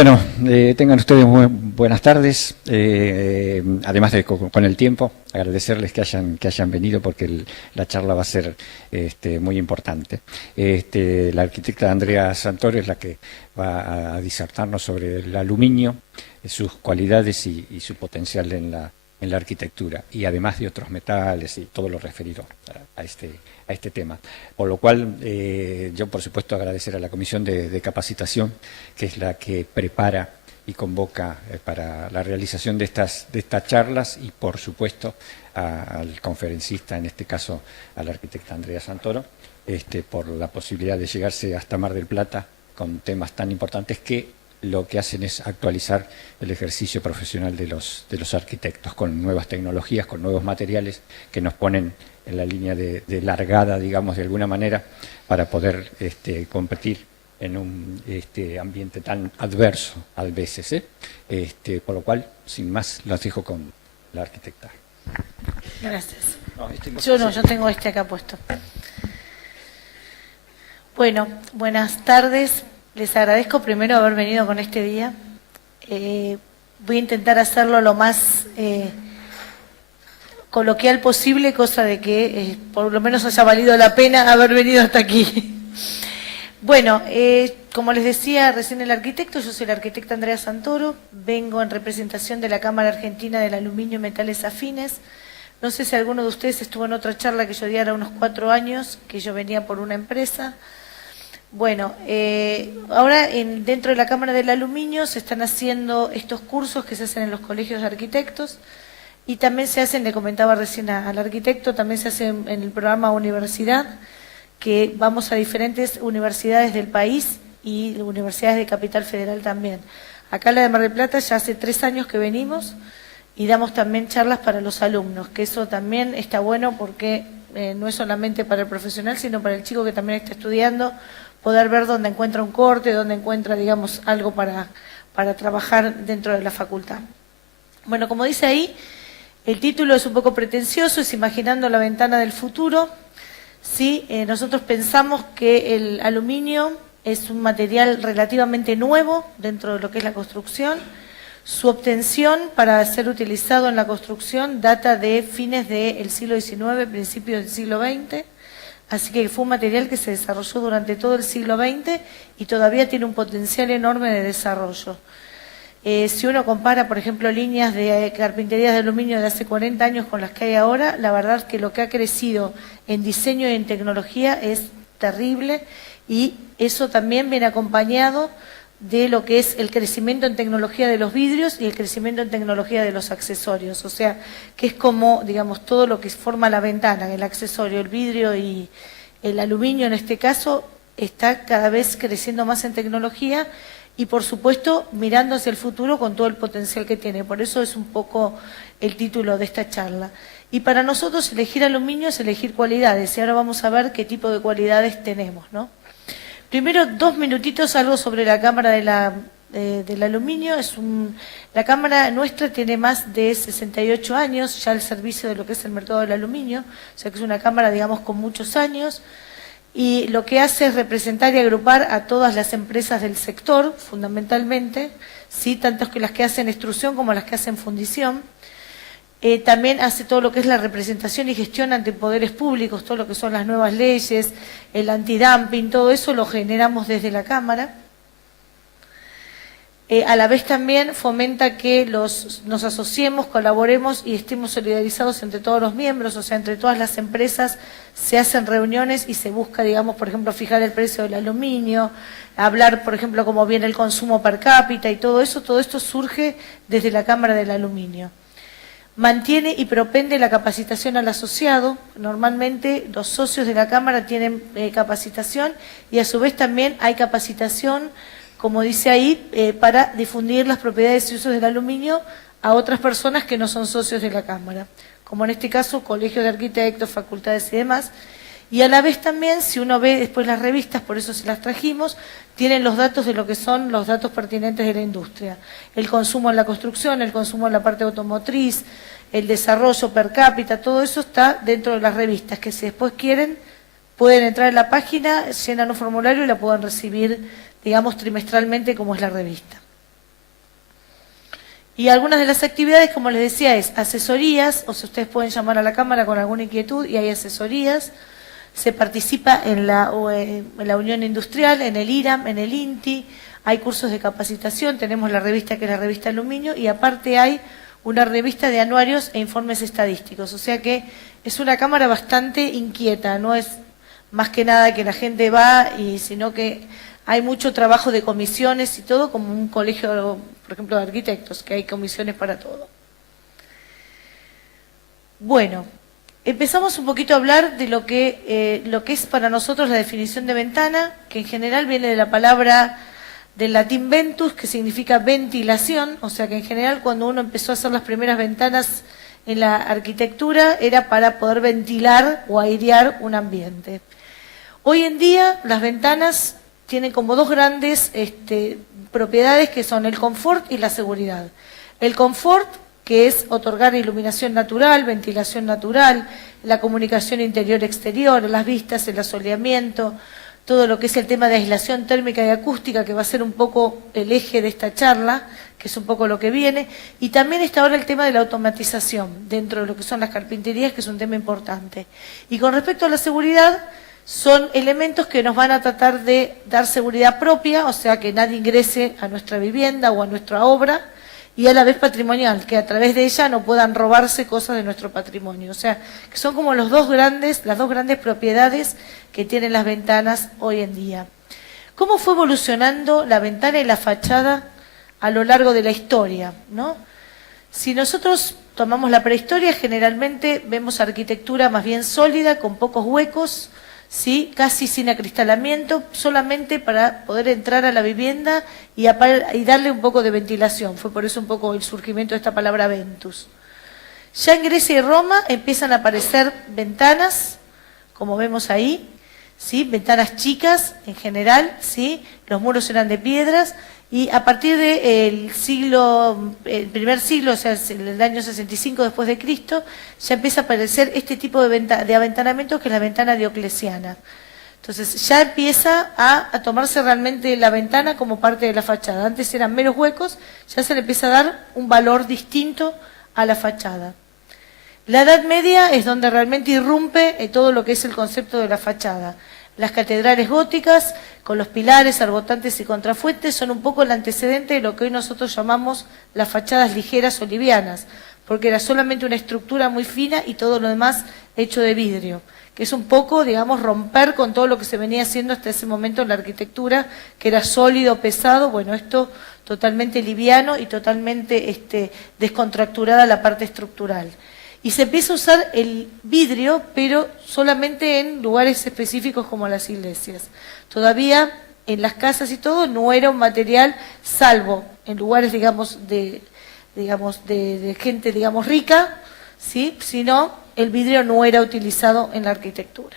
Bueno, tengan ustedes muy buenas tardes. Además de con el tiempo, agradecerles que hayan venido porque la charla va a ser muy importante. La arquitecta Andrea Santoro es la que va a disertarnos sobre el aluminio, sus cualidades y su potencial en la arquitectura, y además de otros metales y todo lo referido a este tema. Por lo cual, yo por supuesto agradecer a la Comisión de Capacitación, que es la que prepara y convoca para la realización de estas charlas, y por supuesto al conferencista, en este caso a la arquitecta Andrea Santoro, por la posibilidad de llegarse hasta Mar del Plata con temas tan importantes que lo que hacen es actualizar el ejercicio profesional de los arquitectos con nuevas tecnologías, con nuevos materiales que nos ponen en la línea de largada, digamos, de alguna manera, para poder competir en un ambiente tan adverso a veces. Por lo cual, sin más, los dejo con la arquitecta. Gracias. Yo tengo este acá puesto. Bueno, buenas tardes. Les agradezco primero haber venido con este día. Voy a intentar hacerlo lo más coloquial posible, cosa de que por lo menos haya valido la pena haber venido hasta aquí. Bueno, como les decía recién el arquitecto, yo soy la arquitecta Andrea Santoro, vengo en representación de la Cámara Argentina del Aluminio y Metales Afines. No sé si alguno de ustedes estuvo en otra charla que yo di hace unos 4 años, que yo venía por una empresa. Bueno, ahora dentro de la Cámara del Aluminio se están haciendo estos cursos que se hacen en los colegios de arquitectos, y también se hacen, le comentaba recién al arquitecto, también se hace en el programa Universidad, que vamos a diferentes universidades del país y universidades de Capital Federal también. Acá la de Mar del Plata ya hace 3 años que venimos y damos también charlas para los alumnos, que eso también está bueno porque no es solamente para el profesional, sino para el chico que también está estudiando, poder ver dónde encuentra un corte, dónde encuentra, digamos, algo para trabajar dentro de la facultad. Bueno, como dice ahí, el título es un poco pretencioso, es Imaginando la ventana del futuro. Sí, nosotros pensamos que el aluminio es un material relativamente nuevo dentro de lo que es la construcción. Su obtención para ser utilizado en la construcción data de fines del siglo XIX, principios del siglo XX. Así que fue un material que se desarrolló durante todo el siglo XX y todavía tiene un potencial enorme de desarrollo. Si uno compara, por ejemplo, líneas de carpinterías de aluminio de hace 40 años con las que hay ahora, la verdad que lo que ha crecido en diseño y en tecnología es terrible, y eso también viene acompañado de lo que es el crecimiento en tecnología de los vidrios y el crecimiento en tecnología de los accesorios. O sea, que es como, digamos, todo lo que forma la ventana, el accesorio, el vidrio y el aluminio en este caso, está cada vez creciendo más en tecnología y, por supuesto, mirando hacia el futuro con todo el potencial que tiene. Por eso es un poco el título de esta charla. Y para nosotros elegir aluminio es elegir cualidades, y ahora vamos a ver qué tipo de cualidades tenemos, ¿no? Primero, 2 minutitos, algo sobre la Cámara del Aluminio. La Cámara nuestra tiene más de 68 años ya al servicio de lo que es el mercado del aluminio, o sea que es una Cámara, digamos, con muchos años, y lo que hace es representar y agrupar a todas las empresas del sector, fundamentalmente, ¿sí? Tanto las que hacen extrusión como las que hacen fundición. También hace todo lo que es la representación y gestión ante poderes públicos, todo lo que son las nuevas leyes, el antidumping, todo eso lo generamos desde la Cámara. A la vez también fomenta que nos asociemos, colaboremos y estemos solidarizados entre todos los miembros, o sea, entre todas las empresas se hacen reuniones y se busca, digamos, por ejemplo, fijar el precio del aluminio, hablar, por ejemplo, cómo viene el consumo per cápita y todo esto surge desde la Cámara del Aluminio. Mantiene y propende la capacitación al asociado. Normalmente los socios de la Cámara tienen capacitación y a su vez también hay capacitación, como dice ahí, para difundir las propiedades y usos del aluminio a otras personas que no son socios de la Cámara, como en este caso colegios de arquitectos, facultades y demás. Y a la vez también, si uno ve después las revistas, por eso se las trajimos, tienen los datos de lo que son los datos pertinentes de la industria. El consumo en la construcción, el consumo en la parte automotriz, el desarrollo per cápita, todo eso está dentro de las revistas, que si después quieren pueden entrar en la página, llenan un formulario y la pueden recibir, digamos, trimestralmente como es la revista. Y algunas de las actividades, como les decía, es asesorías, o sea, ustedes pueden llamar a la Cámara con alguna inquietud y hay asesorías. Se participa en la Unión Industrial, en el IRAM, en el INTI, hay cursos de capacitación, tenemos la revista que es la revista Aluminio y aparte hay una revista de anuarios e informes estadísticos. O sea que es una Cámara bastante inquieta, no es más que nada que la gente va, sino que hay mucho trabajo de comisiones y todo, como un colegio, por ejemplo, de arquitectos, que hay comisiones para todo. Bueno, empezamos un poquito a hablar de lo que es para nosotros la definición de ventana, que en general viene de la palabra del latín ventus, que significa ventilación, o sea que en general cuando uno empezó a hacer las primeras ventanas en la arquitectura era para poder ventilar o airear un ambiente. Hoy en día las ventanas tienen como dos grandes propiedades que son el confort y la seguridad. El confort, que es otorgar iluminación natural, ventilación natural, la comunicación interior-exterior, las vistas, el asoleamiento, todo lo que es el tema de aislación térmica y acústica, que va a ser un poco el eje de esta charla, que es un poco lo que viene, y también está ahora el tema de la automatización, dentro de lo que son las carpinterías, que es un tema importante. Y con respecto a la seguridad, son elementos que nos van a tratar de dar seguridad propia, o sea, que nadie ingrese a nuestra vivienda o a nuestra obra, y a la vez patrimonial, que a través de ella no puedan robarse cosas de nuestro patrimonio. O sea, que son como las dos grandes propiedades que tienen las ventanas hoy en día. ¿Cómo fue evolucionando la ventana y la fachada a lo largo de la historia, ¿no? Si nosotros tomamos la prehistoria, generalmente vemos arquitectura más bien sólida, con pocos huecos, ¿sí? Casi sin acristalamiento, solamente para poder entrar a la vivienda y darle un poco de ventilación. Fue por eso un poco el surgimiento de esta palabra ventus. Ya en Grecia y Roma empiezan a aparecer ventanas, como vemos ahí, ¿sí? Ventanas chicas en general, ¿sí? Los muros eran de piedras. Y a partir del primer siglo, o sea, el año 65 después de Cristo, ya empieza a aparecer este tipo de aventanamiento que es la ventana dioclesiana. Entonces ya empieza a tomarse realmente la ventana como parte de la fachada. Antes eran meros huecos, ya se le empieza a dar un valor distinto a la fachada. La Edad Media es donde realmente irrumpe todo lo que es el concepto de la fachada. Las catedrales góticas, con los pilares, arbotantes y contrafuertes, son un poco el antecedente de lo que hoy nosotros llamamos las fachadas ligeras o livianas, porque era solamente una estructura muy fina y todo lo demás hecho de vidrio, que es un poco, digamos, romper con todo lo que se venía haciendo hasta ese momento en la arquitectura, que era sólido, pesado. Bueno, esto totalmente liviano y totalmente descontracturada la parte estructural. Y se empieza a usar el vidrio, pero solamente en lugares específicos como las iglesias. Todavía en las casas y todo no era un material, salvo en lugares, digamos, de gente, digamos, rica, ¿sí? Sino el vidrio no era utilizado en la arquitectura.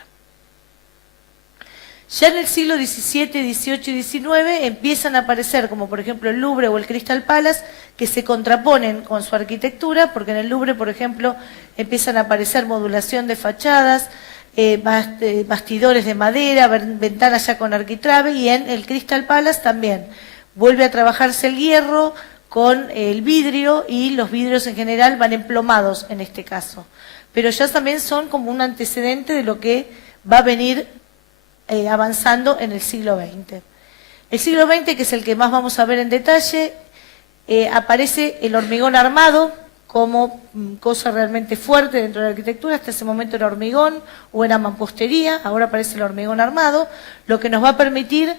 Ya en el siglo XVII, XVIII y XIX empiezan a aparecer, como por ejemplo el Louvre o el Crystal Palace, que se contraponen con su arquitectura, porque en el Louvre, por ejemplo, empiezan a aparecer modulación de fachadas, bastidores de madera, ventanas ya con arquitrabe, y en el Crystal Palace también vuelve a trabajarse el hierro con el vidrio, y los vidrios en general van emplomados en este caso. Pero ya también son como un antecedente de lo que va a venir avanzando en el siglo XX. El siglo XX, que es el que más vamos a ver en detalle, aparece el hormigón armado como cosa realmente fuerte dentro de la arquitectura. Hasta ese momento era hormigón o era mampostería, ahora aparece el hormigón armado, lo que nos va a permitir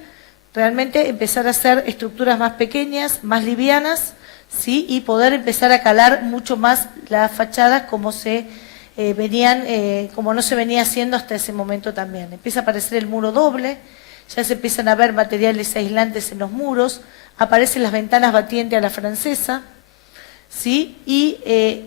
realmente empezar a hacer estructuras más pequeñas, más livianas, ¿sí? Y poder empezar a calar mucho más las fachadas como como no se venía haciendo hasta ese momento también. Empieza a aparecer el muro doble, ya se empiezan a ver materiales aislantes en los muros, aparecen las ventanas batientes a la francesa, ¿sí? Y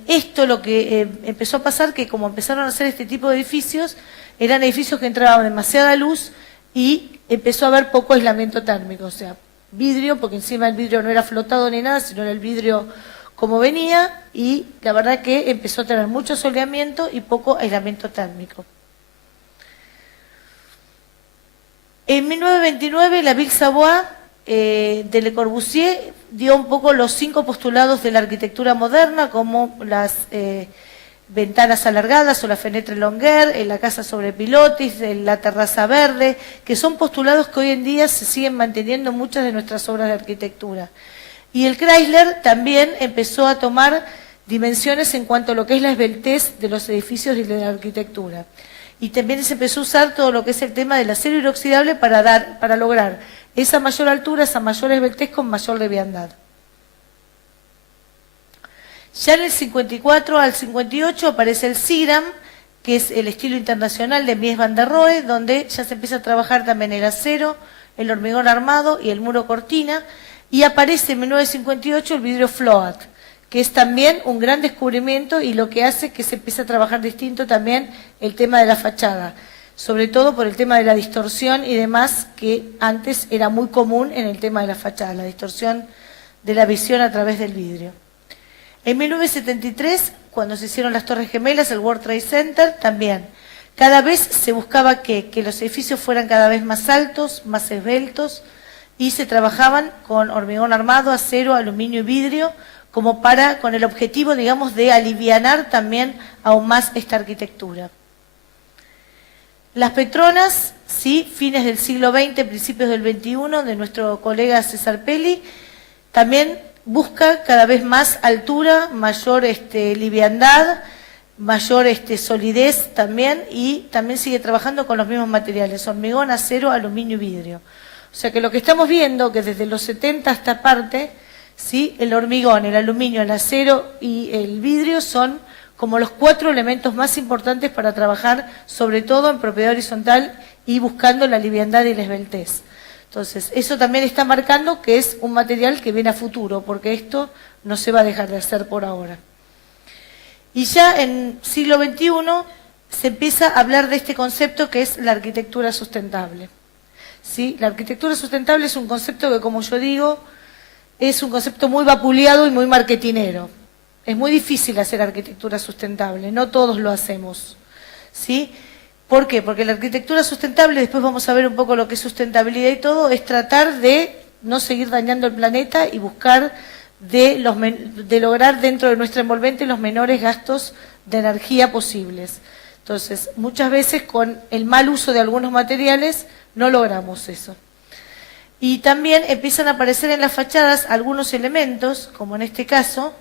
esto lo que empezó a pasar, que como empezaron a hacer este tipo de edificios, eran edificios que entraban demasiada luz y empezó a haber poco aislamiento térmico, o sea, vidrio, porque encima el vidrio no era flotado ni nada, sino era el vidrio como venía, y la verdad que empezó a tener mucho soleamiento y poco aislamiento térmico. En 1929 la Ville Savoye de Le Corbusier dio un poco los 5 postulados de la arquitectura moderna, como las ventanas alargadas o la fenêtre longueur, la casa sobre pilotis, la terraza verde, que son postulados que hoy en día se siguen manteniendo en muchas de nuestras obras de arquitectura. Y el Chrysler también empezó a tomar dimensiones en cuanto a lo que es la esbeltez de los edificios y de la arquitectura. Y también se empezó a usar todo lo que es el tema del acero inoxidable para lograr esa mayor altura, esa mayor esbeltez con mayor liviandad. Ya en el 54 al 58 aparece el CIRAM, que es el estilo internacional de Mies van der Rohe, donde ya se empieza a trabajar también el acero, el hormigón armado y el muro cortina, y aparece en 1958 el vidrio float, que es también un gran descubrimiento y lo que hace que se empiece a trabajar distinto también el tema de la fachada, sobre todo por el tema de la distorsión y demás, que antes era muy común en el tema de la fachada, la distorsión de la visión a través del vidrio. En 1973, cuando se hicieron las Torres Gemelas, el World Trade Center, también. Cada vez se buscaba que los edificios fueran cada vez más altos, más esbeltos, y se trabajaban con hormigón armado, acero, aluminio y vidrio, como con el objetivo, digamos, de alivianar también aún más esta arquitectura. Las Petronas, sí, fines del siglo XX, principios del XXI, de nuestro colega César Pelli, también busca cada vez más altura, mayor liviandad, mayor solidez también, y también sigue trabajando con los mismos materiales, hormigón, acero, aluminio y vidrio. O sea que lo que estamos viendo, que desde los 70 hasta esta parte, ¿sí?, el hormigón, el aluminio, el acero y el vidrio son como los 4 elementos más importantes para trabajar, sobre todo en propiedad horizontal y buscando la liviandad y la esbeltez. Entonces, eso también está marcando que es un material que viene a futuro, porque esto no se va a dejar de hacer por ahora. Y ya en siglo XXI se empieza a hablar de este concepto que es la arquitectura sustentable. ¿Sí? La arquitectura sustentable es un concepto que, como yo digo, es un concepto muy vapuleado y muy marketinero. Es muy difícil hacer arquitectura sustentable, no todos lo hacemos, ¿sí? ¿Por qué? Porque la arquitectura sustentable, después vamos a ver un poco lo que es sustentabilidad y todo, es tratar de no seguir dañando el planeta y buscar de lograr dentro de nuestra envolvente los menores gastos de energía posibles. Entonces, muchas veces con el mal uso de algunos materiales no logramos eso. Y también empiezan a aparecer en las fachadas algunos elementos, como en este caso,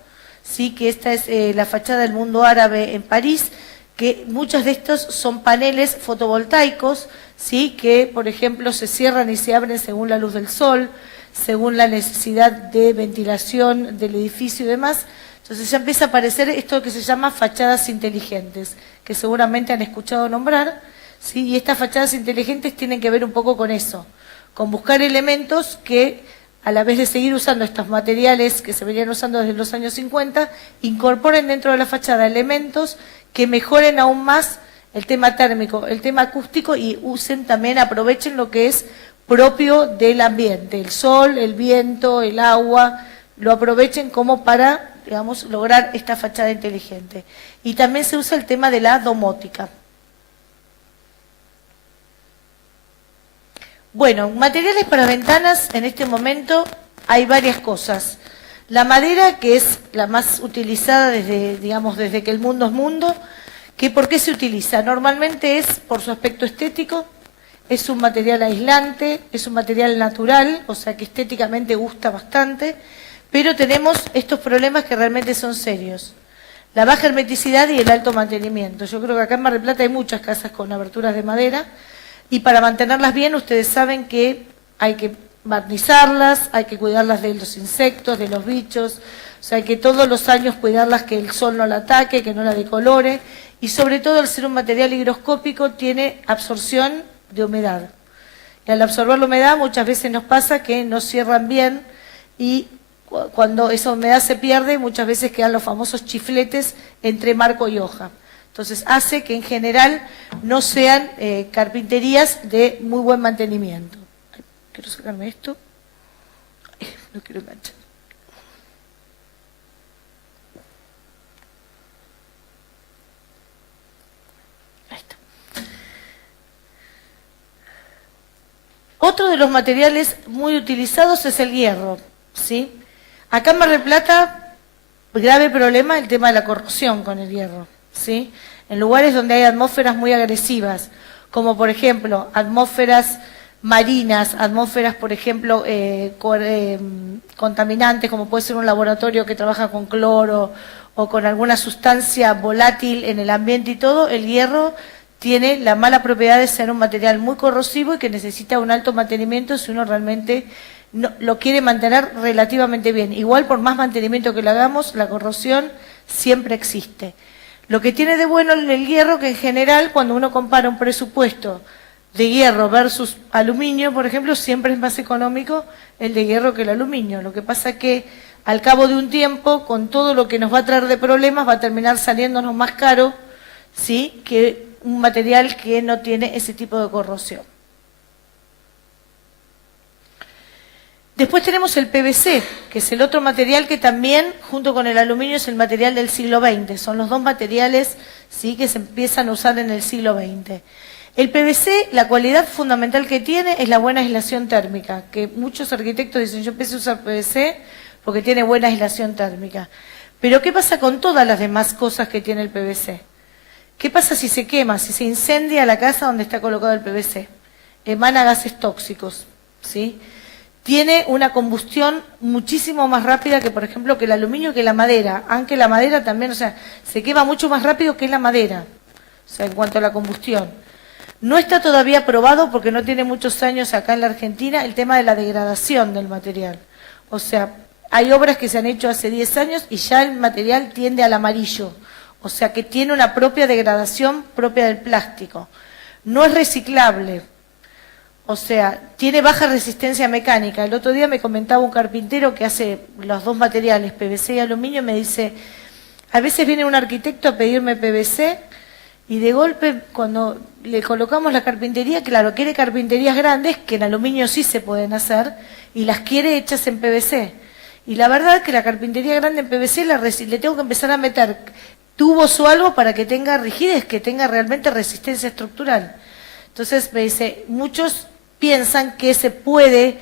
sí, que esta es la fachada del mundo árabe en París, que muchos de estos son paneles fotovoltaicos, ¿sí?, que, por ejemplo, se cierran y se abren según la luz del sol, según la necesidad de ventilación del edificio y demás. Entonces ya empieza a aparecer esto que se llama fachadas inteligentes, que seguramente han escuchado nombrar, ¿sí?, y estas fachadas inteligentes tienen que ver un poco con eso, con buscar elementos que, a la vez de seguir usando estos materiales que se venían usando desde los años 50, incorporen dentro de la fachada elementos que mejoren aún más el tema térmico, el tema acústico, y usen también, aprovechen lo que es propio del ambiente, el sol, el viento, el agua, lo aprovechen como para, digamos, lograr esta fachada inteligente. Y también se usa el tema de la domótica. Bueno, materiales para ventanas, en este momento hay varias cosas. La madera, que es la más utilizada desde, digamos, desde que el mundo es mundo, que ¿por qué se utiliza? Normalmente es por su aspecto estético, es un material aislante, es un material natural, o sea que estéticamente gusta bastante, pero tenemos estos problemas que realmente son serios. La baja hermeticidad y el alto mantenimiento. Yo creo que acá en Mar del Plata hay muchas casas con aberturas de madera, y para mantenerlas bien ustedes saben que hay que barnizarlas, hay que cuidarlas de los insectos, de los bichos, o sea, hay que todos los años cuidarlas, que el sol no la ataque, que no la decolore, y sobre todo al ser un material higroscópico tiene absorción de humedad. Y al absorber la humedad muchas veces nos pasa que no cierran bien, y cuando esa humedad se pierde muchas veces quedan los famosos chifletes entre marco y hoja. Entonces hace que en general no sean carpinterías de muy buen mantenimiento. Quiero sacarme esto. No quiero enganchar. Ahí está. Otro de los materiales muy utilizados es el hierro, ¿sí? Acá en Mar del Plata, grave problema el tema de la corrosión con el hierro, ¿sí? En lugares donde hay atmósferas muy agresivas, como por ejemplo atmósferas marinas, atmósferas, por ejemplo, contaminantes, como puede ser un laboratorio que trabaja con cloro o con alguna sustancia volátil en el ambiente y todo, el hierro tiene la mala propiedad de ser un material muy corrosivo y que necesita un alto mantenimiento si uno realmente lo quiere mantener relativamente bien. Igual por más mantenimiento que le hagamos, la corrosión siempre existe. Lo que tiene de bueno el hierro, que en general cuando uno compara un presupuesto de hierro versus aluminio, por ejemplo, siempre es más económico el de hierro que el aluminio. Lo que pasa es que al cabo de un tiempo, con todo lo que nos va a traer de problemas, va a terminar saliéndonos más caro, ¿sí?, que un material que no tiene ese tipo de corrosión. Después tenemos el PVC, que es el otro material que también, junto con el aluminio, es el material del siglo XX. Son los dos materiales, ¿sí?, que se empiezan a usar en el siglo XX. El PVC, la cualidad fundamental que tiene es la buena aislación térmica, que muchos arquitectos dicen, yo empecé a usar PVC porque tiene buena aislación térmica. Pero ¿qué pasa con todas las demás cosas que tiene el PVC? ¿Qué pasa si se quema, si se incendia la casa donde está colocado el PVC? Emana gases tóxicos, ¿sí? Tiene una combustión muchísimo más rápida que, por ejemplo, que el aluminio, que la madera, aunque la madera también, o sea, se quema mucho más rápido que la madera, o sea, en cuanto a la combustión. No está todavía probado, porque no tiene muchos años acá en la Argentina, el tema de la degradación del material. O sea, hay obras que se han hecho hace 10 años y ya el material tiende al amarillo. O sea, que tiene una propia degradación propia del plástico. No es reciclable. O sea, tiene baja resistencia mecánica. El otro día me comentaba un carpintero que hace los dos materiales, PVC y aluminio, me dice, a veces viene un arquitecto a pedirme PVC y de golpe cuando le colocamos la carpintería, claro, quiere carpinterías grandes, que en aluminio sí se pueden hacer, y las quiere hechas en PVC. Y la verdad que la carpintería grande en PVC le tengo que empezar a meter tubos o algo para que tenga rigidez, que tenga realmente resistencia estructural. Entonces me dice, muchos piensan que se puede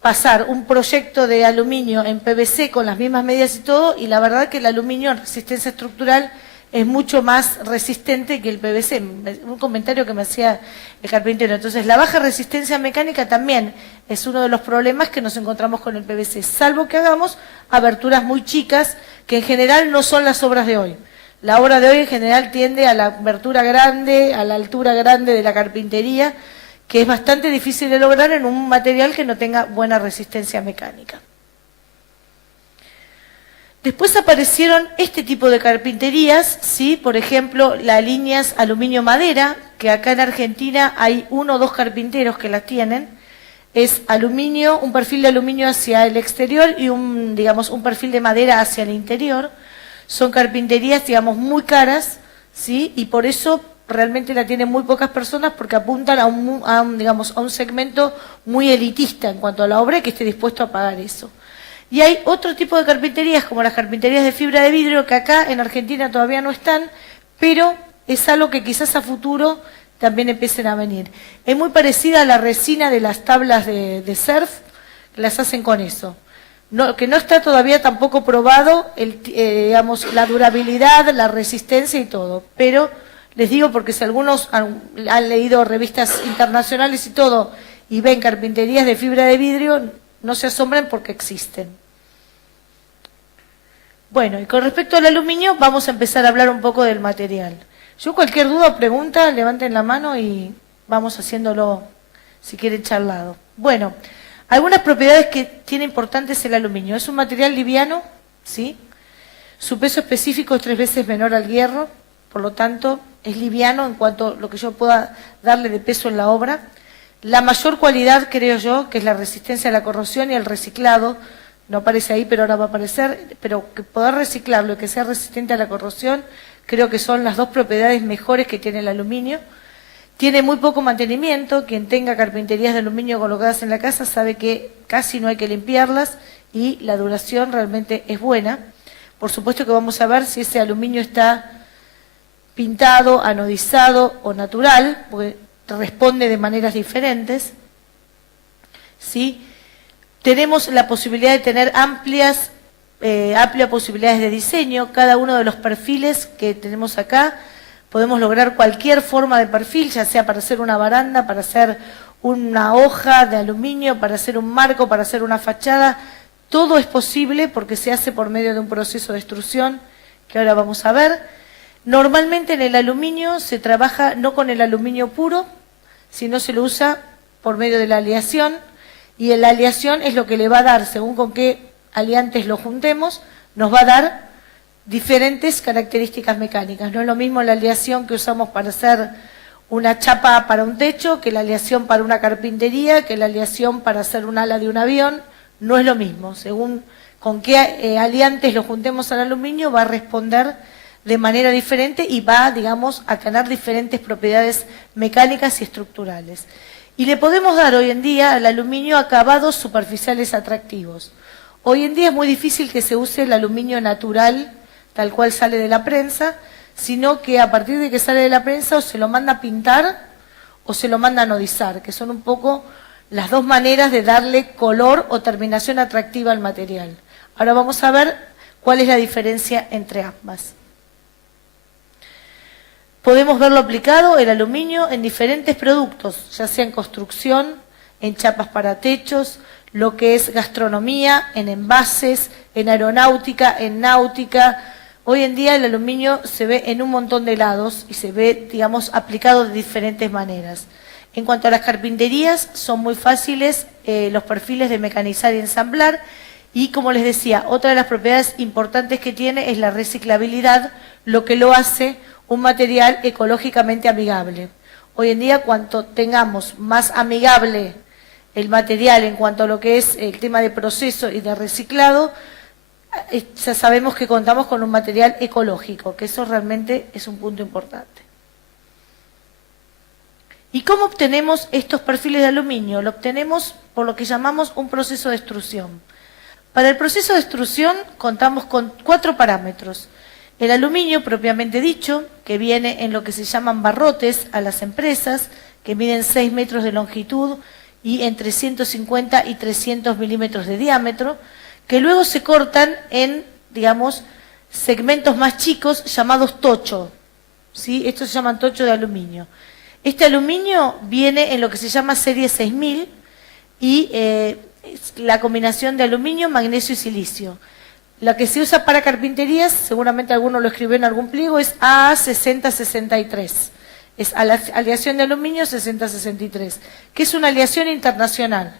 pasar un proyecto de aluminio en PVC con las mismas medidas y todo, y la verdad que el aluminio en resistencia estructural es mucho más resistente que el PVC. Un comentario que me hacía el carpintero. Entonces, la baja resistencia mecánica también es uno de los problemas que nos encontramos con el PVC, salvo que hagamos aberturas muy chicas, que en general no son las obras de hoy. La obra de hoy en general tiende a la abertura grande, a la altura grande de la carpintería, que es bastante difícil de lograr en un material que no tenga buena resistencia mecánica. Después aparecieron este tipo de carpinterías, ¿sí? Por ejemplo, las líneas aluminio-madera, que acá en Argentina hay 1 o 2 carpinteros que las tienen. Es aluminio, un perfil de aluminio hacia el exterior y un perfil de madera hacia el interior. Son carpinterías, digamos, muy caras, ¿sí? Y por eso realmente la tienen muy pocas personas, porque apuntan a un segmento muy elitista en cuanto a la obra, que esté dispuesto a pagar eso. Y hay otro tipo de carpinterías, como las carpinterías de fibra de vidrio, que acá en Argentina todavía no están, pero es algo que quizás a futuro también empiecen a venir. Es muy parecida a la resina de las tablas de surf, que las hacen con eso. Que no está todavía tampoco probado, la durabilidad, la resistencia y todo. Pero les digo, porque si algunos han leído revistas internacionales y todo, y ven carpinterías de fibra de vidrio, no se asombren porque existen. Bueno, y con respecto al aluminio, vamos a empezar a hablar un poco del material. Yo cualquier duda o pregunta, levanten la mano y vamos haciéndolo, si quieren, charlado. Bueno, algunas propiedades que tiene importantes el aluminio. Es un material liviano, ¿sí? Su peso específico es 3 veces menor al hierro, por lo tanto, es liviano en cuanto a lo que yo pueda darle de peso en la obra. La mayor cualidad, creo yo, que es la resistencia a la corrosión y el reciclado. No aparece ahí, pero ahora va a aparecer, pero que poder reciclarlo y que sea resistente a la corrosión, creo que son las 2 propiedades mejores que tiene el aluminio. Tiene muy poco mantenimiento. Quien tenga carpinterías de aluminio colocadas en la casa sabe que casi no hay que limpiarlas y la duración realmente es buena. Por supuesto que vamos a ver si ese aluminio está pintado, anodizado o natural, porque responde de maneras diferentes, ¿sí? Tenemos la posibilidad de tener amplias amplias posibilidades de diseño. Cada uno de los perfiles que tenemos acá, podemos lograr cualquier forma de perfil, ya sea para hacer una baranda, para hacer una hoja de aluminio, para hacer un marco, para hacer una fachada. Todo es posible porque se hace por medio de un proceso de extrusión que ahora vamos a ver. Normalmente en el aluminio se trabaja no con el aluminio puro, sino se lo usa por medio de la aleación, y la aleación es lo que le va a dar, según con qué aliantes lo juntemos, nos va a dar diferentes características mecánicas. No es lo mismo la aleación que usamos para hacer una chapa para un techo, que la aleación para una carpintería, que la aleación para hacer un ala de un avión. No es lo mismo. Según con qué aliantes lo juntemos al aluminio, va a responder de manera diferente y va, digamos, a tener diferentes propiedades mecánicas y estructurales. Y le podemos dar hoy en día al aluminio acabados superficiales atractivos. Hoy en día es muy difícil que se use el aluminio natural, tal cual sale de la prensa, sino que a partir de que sale de la prensa o se lo manda a pintar o se lo manda a anodizar, que son un poco las dos maneras de darle color o terminación atractiva al material. Ahora vamos a ver cuál es la diferencia entre ambas. Podemos verlo aplicado, el aluminio, en diferentes productos, ya sea en construcción, en chapas para techos, lo que es gastronomía, en envases, en aeronáutica, en náutica. Hoy en día el aluminio se ve en un montón de lados y se ve, digamos, aplicado de diferentes maneras. En cuanto a las carpinterías, son muy fáciles los perfiles de mecanizar y ensamblar. Y como les decía, otra de las propiedades importantes que tiene es la reciclabilidad, lo que lo hace un material ecológicamente amigable. Hoy en día, cuanto tengamos más amigable el material en cuanto a lo que es el tema de proceso y de reciclado, ya sabemos que contamos con un material ecológico, que eso realmente es un punto importante. ¿Y cómo obtenemos estos perfiles de aluminio? Lo obtenemos por lo que llamamos un proceso de extrusión. Para el proceso de extrusión contamos con 4 parámetros. El aluminio, propiamente dicho, que viene en lo que se llaman barrotes a las empresas, que miden 6 metros de longitud y entre 150 y 300 milímetros de diámetro, que luego se cortan en, digamos, segmentos más chicos llamados tocho, ¿sí? Estos se llaman tocho de aluminio. Este aluminio viene en lo que se llama serie 6000 y es la combinación de aluminio, magnesio y silicio. La que se usa para carpinterías, seguramente alguno lo escribió en algún pliego, es AA6063. Es aleación de aluminio 6063, que es una aleación internacional.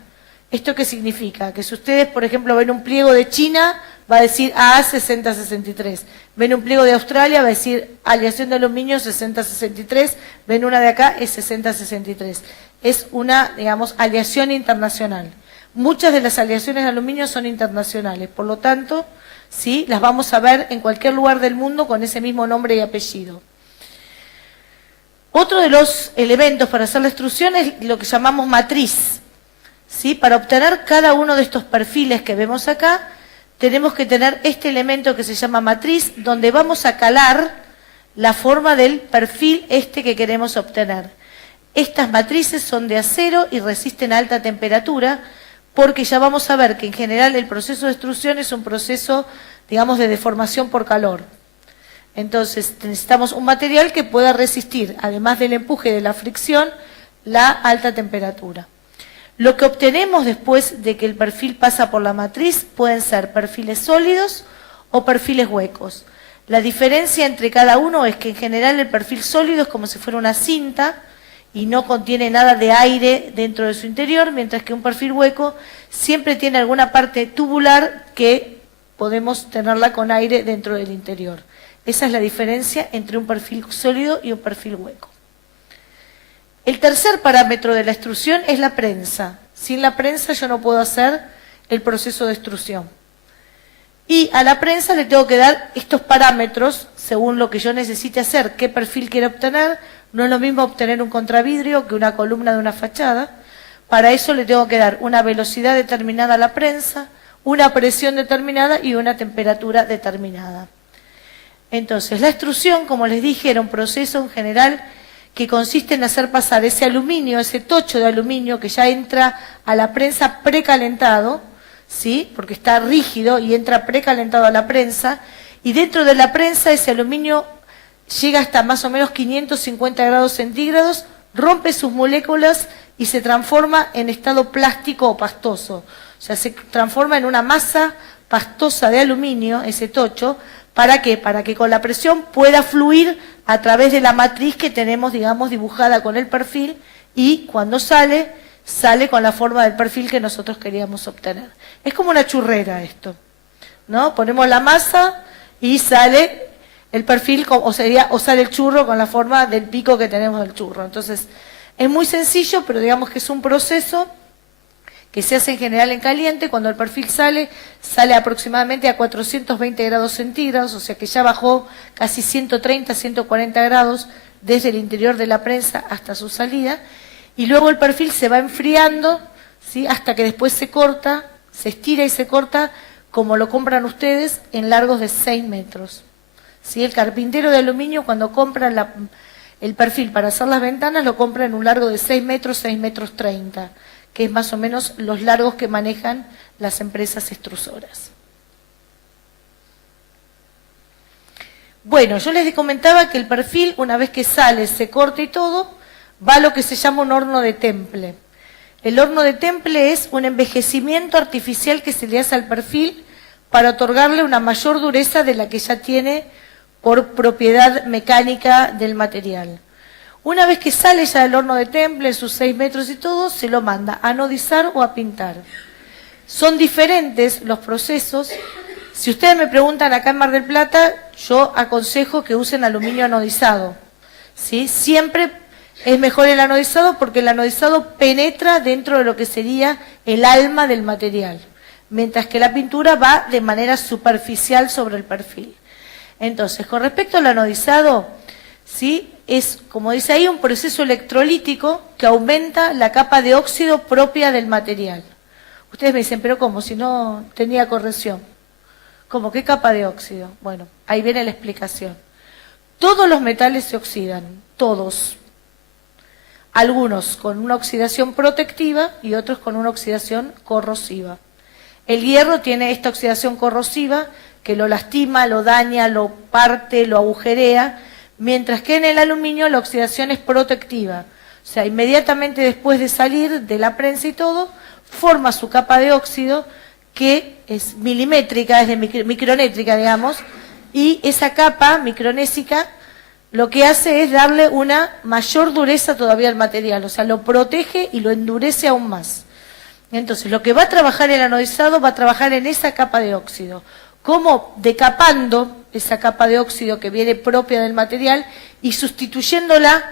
¿Esto qué significa? Que si ustedes, por ejemplo, ven un pliego de China, va a decir AA6063. Ven un pliego de Australia, va a decir aleación de aluminio 6063. Ven una de acá, es 6063. Es una, digamos, aleación internacional. Muchas de las aleaciones de aluminio son internacionales, por lo tanto, sí, las vamos a ver en cualquier lugar del mundo con ese mismo nombre y apellido. Otro de los elementos para hacer la extrusión es lo que llamamos matriz. ¿Sí? Para obtener cada uno de estos perfiles que vemos acá, tenemos que tener este elemento que se llama matriz, donde vamos a calar la forma del perfil que queremos obtener. Estas matrices son de acero y resisten a alta temperatura, porque ya vamos a ver que en general el proceso de extrusión es un proceso, digamos, de deformación por calor. Entonces necesitamos un material que pueda resistir, además del empuje y de la fricción, la alta temperatura. Lo que obtenemos después de que el perfil pasa por la matriz pueden ser perfiles sólidos o perfiles huecos. La diferencia entre cada uno es que en general el perfil sólido es como si fuera una cinta y no contiene nada de aire dentro de su interior, mientras que un perfil hueco siempre tiene alguna parte tubular que podemos tenerla con aire dentro del interior. Esa es la diferencia entre un perfil sólido y un perfil hueco. El tercer parámetro de la extrusión es la prensa. Sin la prensa yo no puedo hacer el proceso de extrusión. Y a la prensa le tengo que dar estos parámetros según lo que yo necesite hacer, qué perfil quiero obtener. No es lo mismo obtener un contravidrio que una columna de una fachada. Para eso le tengo que dar una velocidad determinada a la prensa, una presión determinada y una temperatura determinada. Entonces, la extrusión, como les dije, era un proceso en general que consiste en hacer pasar ese aluminio, ese tocho de aluminio que ya entra a la prensa precalentado, ¿sí? Porque está rígido y entra precalentado a la prensa, y dentro de la prensa ese aluminio llega hasta más o menos 550 grados centígrados, rompe sus moléculas y se transforma en estado plástico o pastoso. O sea, se transforma en una masa pastosa de aluminio, ese tocho. ¿Para qué? Para que con la presión pueda fluir a través de la matriz que tenemos, digamos, dibujada con el perfil, y cuando sale, sale con la forma del perfil que nosotros queríamos obtener. Es como una churrera esto, ¿no? Ponemos la masa y sale el perfil, o sale el churro con la forma del pico que tenemos del churro. Entonces, es muy sencillo, pero digamos que es un proceso que se hace en general en caliente. Cuando el perfil sale aproximadamente a 420 grados centígrados, o sea que ya bajó casi 130, 140 grados desde el interior de la prensa hasta su salida, y luego el perfil se va enfriando, ¿sí? Hasta que después se corta, se estira y se corta, como lo compran ustedes, en largos de 6 metros. ¿Sí? El carpintero de aluminio, cuando compra el perfil para hacer las ventanas, lo compra en un largo de 6 metros, 6 metros 30, que es más o menos los largos que manejan las empresas extrusoras. Bueno, yo les comentaba que el perfil, una vez que sale, se corta y todo, va a lo que se llama un horno de temple. El horno de temple es un envejecimiento artificial que se le hace al perfil para otorgarle una mayor dureza de la que ya tiene por propiedad mecánica del material. Una vez que sale ya del horno de temple, sus 6 metros y todo, se lo manda a anodizar o a pintar. Son diferentes los procesos. Si ustedes me preguntan acá en Mar del Plata, yo aconsejo que usen aluminio anodizado, ¿sí? Siempre es mejor el anodizado, porque el anodizado penetra dentro de lo que sería el alma del material, mientras que la pintura va de manera superficial sobre el perfil. Entonces, con respecto al anodizado, ¿sí? Es, como dice ahí, un proceso electrolítico que aumenta la capa de óxido propia del material. Ustedes me dicen, pero ¿cómo? Si no tenía corrección. ¿Cómo? ¿Qué capa de óxido? Bueno, ahí viene la explicación. Todos los metales se oxidan, todos. Algunos con una oxidación protectiva y otros con una oxidación corrosiva. El hierro tiene esta oxidación corrosiva que lo lastima, lo daña, lo parte, lo agujerea, mientras que en el aluminio la oxidación es protectiva. O sea, inmediatamente después de salir de la prensa y todo, forma su capa de óxido, que es milimétrica, es de micronétrica, digamos, y esa capa micronésica lo que hace es darle una mayor dureza todavía al material, o sea, lo protege y lo endurece aún más. Entonces, lo que va a trabajar el anodizado va a trabajar en esa capa de óxido, como decapando esa capa de óxido que viene propia del material y sustituyéndola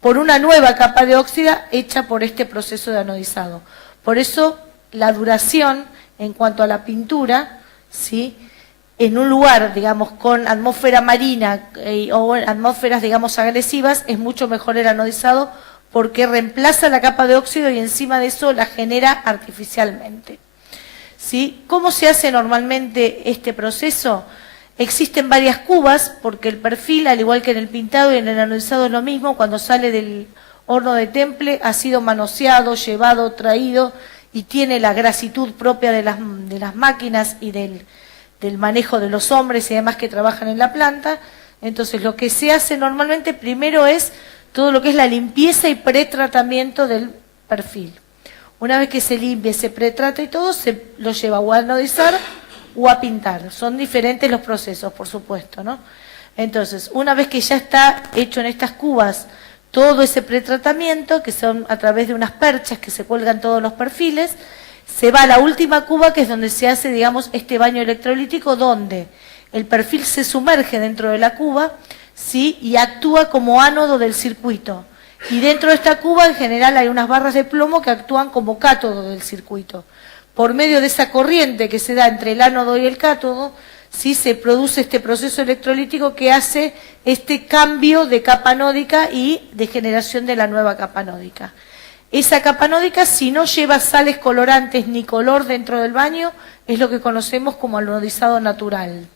por una nueva capa de óxido hecha por este proceso de anodizado. Por eso, la duración en cuanto a la pintura, ¿sí?, en un lugar, digamos, con atmósfera marina o atmósferas, digamos, agresivas, es mucho mejor el anodizado, porque reemplaza la capa de óxido y encima de eso la genera artificialmente. ¿Sí? ¿Cómo se hace normalmente este proceso? Existen varias cubas, porque el perfil, al igual que en el pintado y en el anodizado es lo mismo, cuando sale del horno de temple ha sido manoseado, llevado, traído, y tiene la grasitud propia de las máquinas y del manejo de los hombres y demás que trabajan en la planta. Entonces, lo que se hace normalmente primero es todo lo que es la limpieza y pretratamiento del perfil. Una vez que se limpia, se pretrata y todo, se lo lleva o a anodizar o a pintar. Son diferentes los procesos, por supuesto, ¿no? Entonces, una vez que ya está hecho en estas cubas todo ese pretratamiento, que son a través de unas perchas que se cuelgan todos los perfiles, se va a la última cuba, que es donde se hace, digamos, este baño electrolítico, donde el perfil se sumerge dentro de la cuba, ¿sí?, y actúa como ánodo del circuito. Y dentro de esta cuba, en general, hay unas barras de plomo que actúan como cátodo del circuito. Por medio de esa corriente que se da entre el ánodo y el cátodo, ¿sí?, se produce este proceso electrolítico que hace este cambio de capa anódica y de generación de la nueva capa anódica. Esa capa anódica, si no lleva sales colorantes ni color dentro del baño, es lo que conocemos como anodizado natural.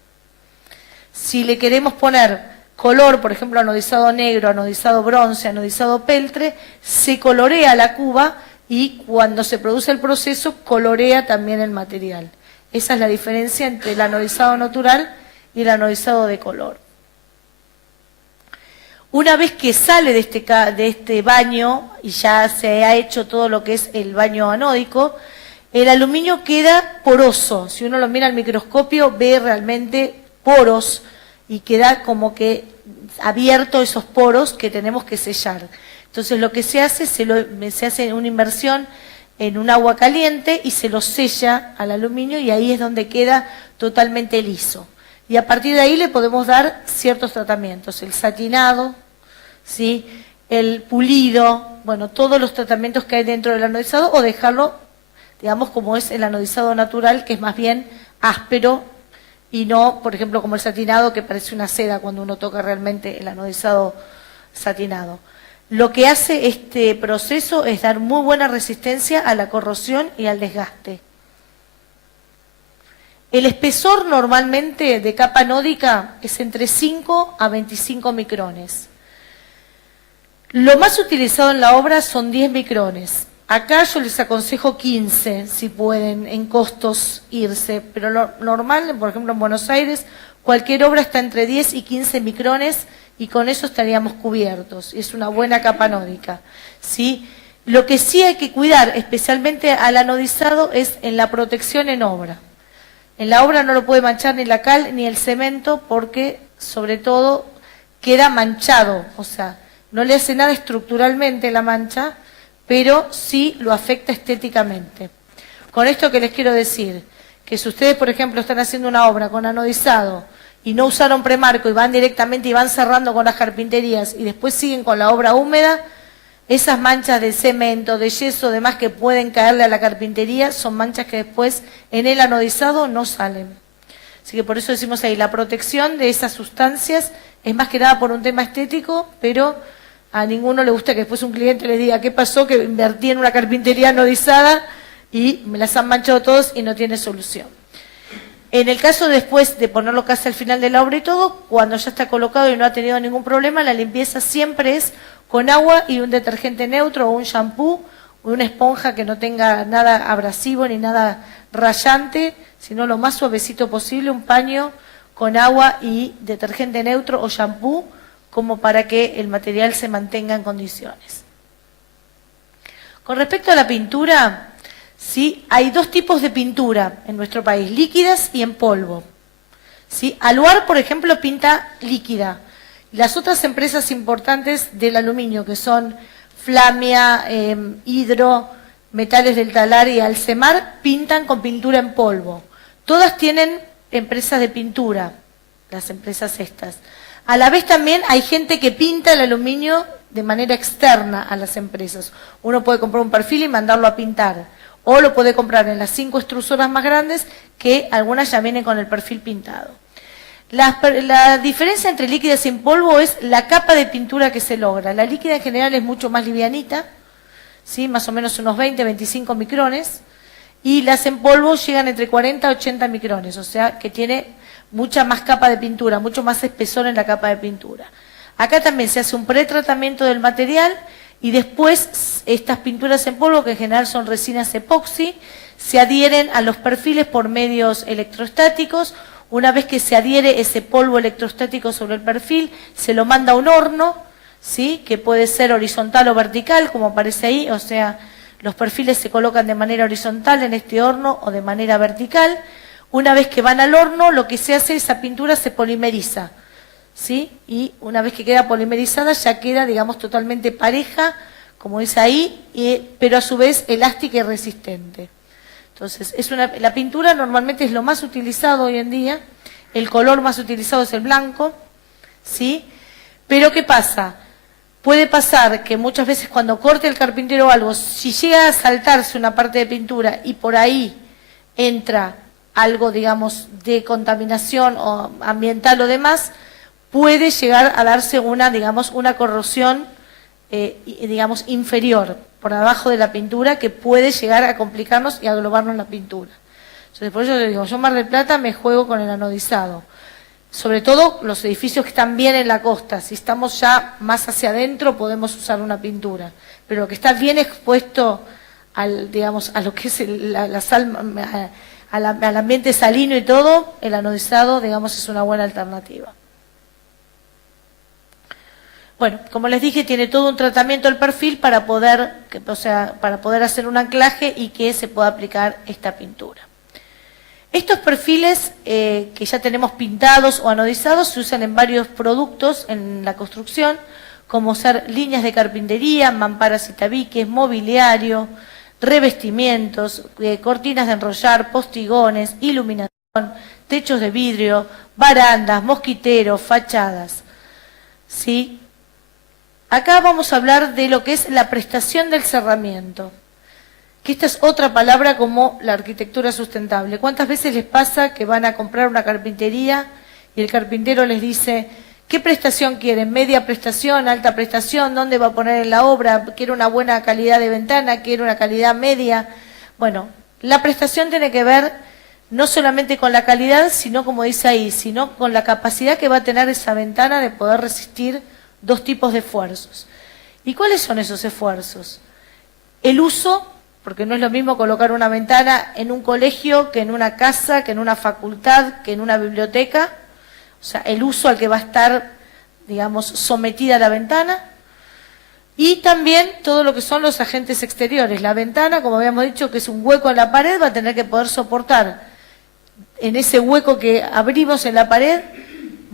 Si le queremos poner color, por ejemplo, anodizado negro, anodizado bronce, anodizado peltre, se colorea la cuba y cuando se produce el proceso colorea también el material. Esa es la diferencia entre el anodizado natural y el anodizado de color. Una vez que sale de este baño y ya se ha hecho todo lo que es el baño anódico, el aluminio queda poroso. Si uno lo mira al microscopio ve realmente poros y queda como que abierto esos poros que tenemos que sellar. Entonces lo que se hace, se hace una inmersión en un agua caliente y se lo sella al aluminio y ahí es donde queda totalmente liso. Y a partir de ahí le podemos dar ciertos tratamientos, el satinado, ¿sí? El pulido, bueno, todos los tratamientos que hay dentro del anodizado o dejarlo, digamos, como es el anodizado natural, que es más bien áspero y no, por ejemplo, como el satinado, que parece una seda cuando uno toca realmente el anodizado satinado. Lo que hace este proceso es dar muy buena resistencia a la corrosión y al desgaste. El espesor normalmente de capa anódica es entre 5 a 25 micrones. Lo más utilizado en la obra son 10 micrones. Acá yo les aconsejo 15, si pueden, en costos irse. Pero lo normal, por ejemplo en Buenos Aires, cualquier obra está entre 10 y 15 micrones y con eso estaríamos cubiertos. Es una buena capa anódica, ¿sí? Lo que sí hay que cuidar, especialmente al anodizado, es en la protección en obra. En la obra no lo puede manchar ni la cal ni el cemento porque, sobre todo, queda manchado. O sea, no le hace nada estructuralmente la mancha, pero sí lo afecta estéticamente. Con esto que les quiero decir, que si ustedes, por ejemplo, están haciendo una obra con anodizado y no usaron premarco y van directamente y van cerrando con las carpinterías y después siguen con la obra húmeda, esas manchas de cemento, de yeso, demás que pueden caerle a la carpintería, son manchas que después en el anodizado no salen. Así que por eso decimos ahí, la protección de esas sustancias es más que nada por un tema estético, pero a ninguno le gusta que después un cliente les diga, ¿qué pasó? Que invertí en una carpintería anodizada y me las han manchado todos y no tiene solución. En el caso después de ponerlo casi al final de la obra y todo, cuando ya está colocado y no ha tenido ningún problema, la limpieza siempre es con agua y un detergente neutro o un shampoo o una esponja que no tenga nada abrasivo ni nada rayante, sino lo más suavecito posible, un paño con agua y detergente neutro o shampoo, como para que el material se mantenga en condiciones. Con respecto a la pintura, ¿sí? Hay dos tipos de pintura en nuestro país, líquidas y en polvo. ¿Sí? Aluar, por ejemplo, pinta líquida. Las otras empresas importantes del aluminio, que son Flamia, Hidro, Metales del Talar y Alcemar, pintan con pintura en polvo. Todas tienen empresas de pintura, las empresas estas. A la vez también hay gente que pinta el aluminio de manera externa a las empresas. Uno puede comprar un perfil y mandarlo a pintar. O lo puede comprar en las 5 extrusoras más grandes, que algunas ya vienen con el perfil pintado. La diferencia entre líquidas y en polvo es la capa de pintura que se logra. La líquida en general es mucho más livianita, ¿sí? Más o menos unos 20-25 micrones, y las en polvo llegan entre 40 y 80 micrones, o sea que tiene mucha más capa de pintura, mucho más espesor en la capa de pintura. Acá también se hace un pretratamiento del material y después estas pinturas en polvo, que en general son resinas epoxi, se adhieren a los perfiles por medios electrostáticos. Una vez que se adhiere ese polvo electrostático sobre el perfil, se lo manda a un horno, ¿sí? Que puede ser horizontal o vertical, como aparece ahí, o sea, los perfiles se colocan de manera horizontal en este horno o de manera vertical. Una vez que van al horno, lo que se hace, esa pintura se polimeriza, ¿sí? Y una vez que queda polimerizada, ya queda, digamos, totalmente pareja, como dice ahí, pero a su vez elástica y resistente. Entonces, la pintura normalmente es lo más utilizado hoy en día, el color más utilizado es el blanco, ¿sí? Pero ¿qué pasa? Puede pasar que muchas veces cuando corte el carpintero algo, si llega a saltarse una parte de pintura y por ahí entra algo, digamos, de contaminación o ambiental o demás, puede llegar a darse una, digamos, una corrosión, digamos, inferior, por abajo de la pintura, que puede llegar a complicarnos y a aglobarnos la pintura. Entonces, por eso les digo, yo en Mar del Plata me juego con el anodizado. Sobre todo los edificios que están bien en la costa. Si estamos ya más hacia adentro, podemos usar una pintura. Pero lo que está bien expuesto digamos, a lo que es la sal, al ambiente salino y todo, el anodizado, digamos, es una buena alternativa. Bueno, como les dije, tiene todo un tratamiento el perfil para poder, para poder hacer un anclaje y que se pueda aplicar esta pintura. Estos perfiles que ya tenemos pintados o anodizados se usan en varios productos en la construcción, como ser líneas de carpintería, mamparas y tabiques, mobiliario, revestimientos, cortinas de enrollar, postigones, iluminación, techos de vidrio, barandas, mosquiteros, fachadas. ¿Sí? Acá vamos a hablar de lo que es la prestación del cerramiento, que esta es otra palabra como la arquitectura sustentable. ¿Cuántas veces les pasa que van a comprar una carpintería y el carpintero les dice, ¿qué prestación quieren? ¿Media prestación, alta prestación? ¿Dónde va a poner en la obra? ¿Quiere una buena calidad de ventana? ¿Quiere una calidad media? Bueno, la prestación tiene que ver no solamente con la calidad, sino como dice ahí, sino con la capacidad que va a tener esa ventana de poder resistir dos tipos de esfuerzos. ¿Y cuáles son esos esfuerzos? El uso, porque no es lo mismo colocar una ventana en un colegio que en una casa, que en una facultad, que en una biblioteca. O sea, el uso al que va a estar, digamos, sometida la ventana. Y también todo lo que son los agentes exteriores. La ventana, como habíamos dicho, que es un hueco en la pared, va a tener que poder soportar, en ese hueco que abrimos en la pared,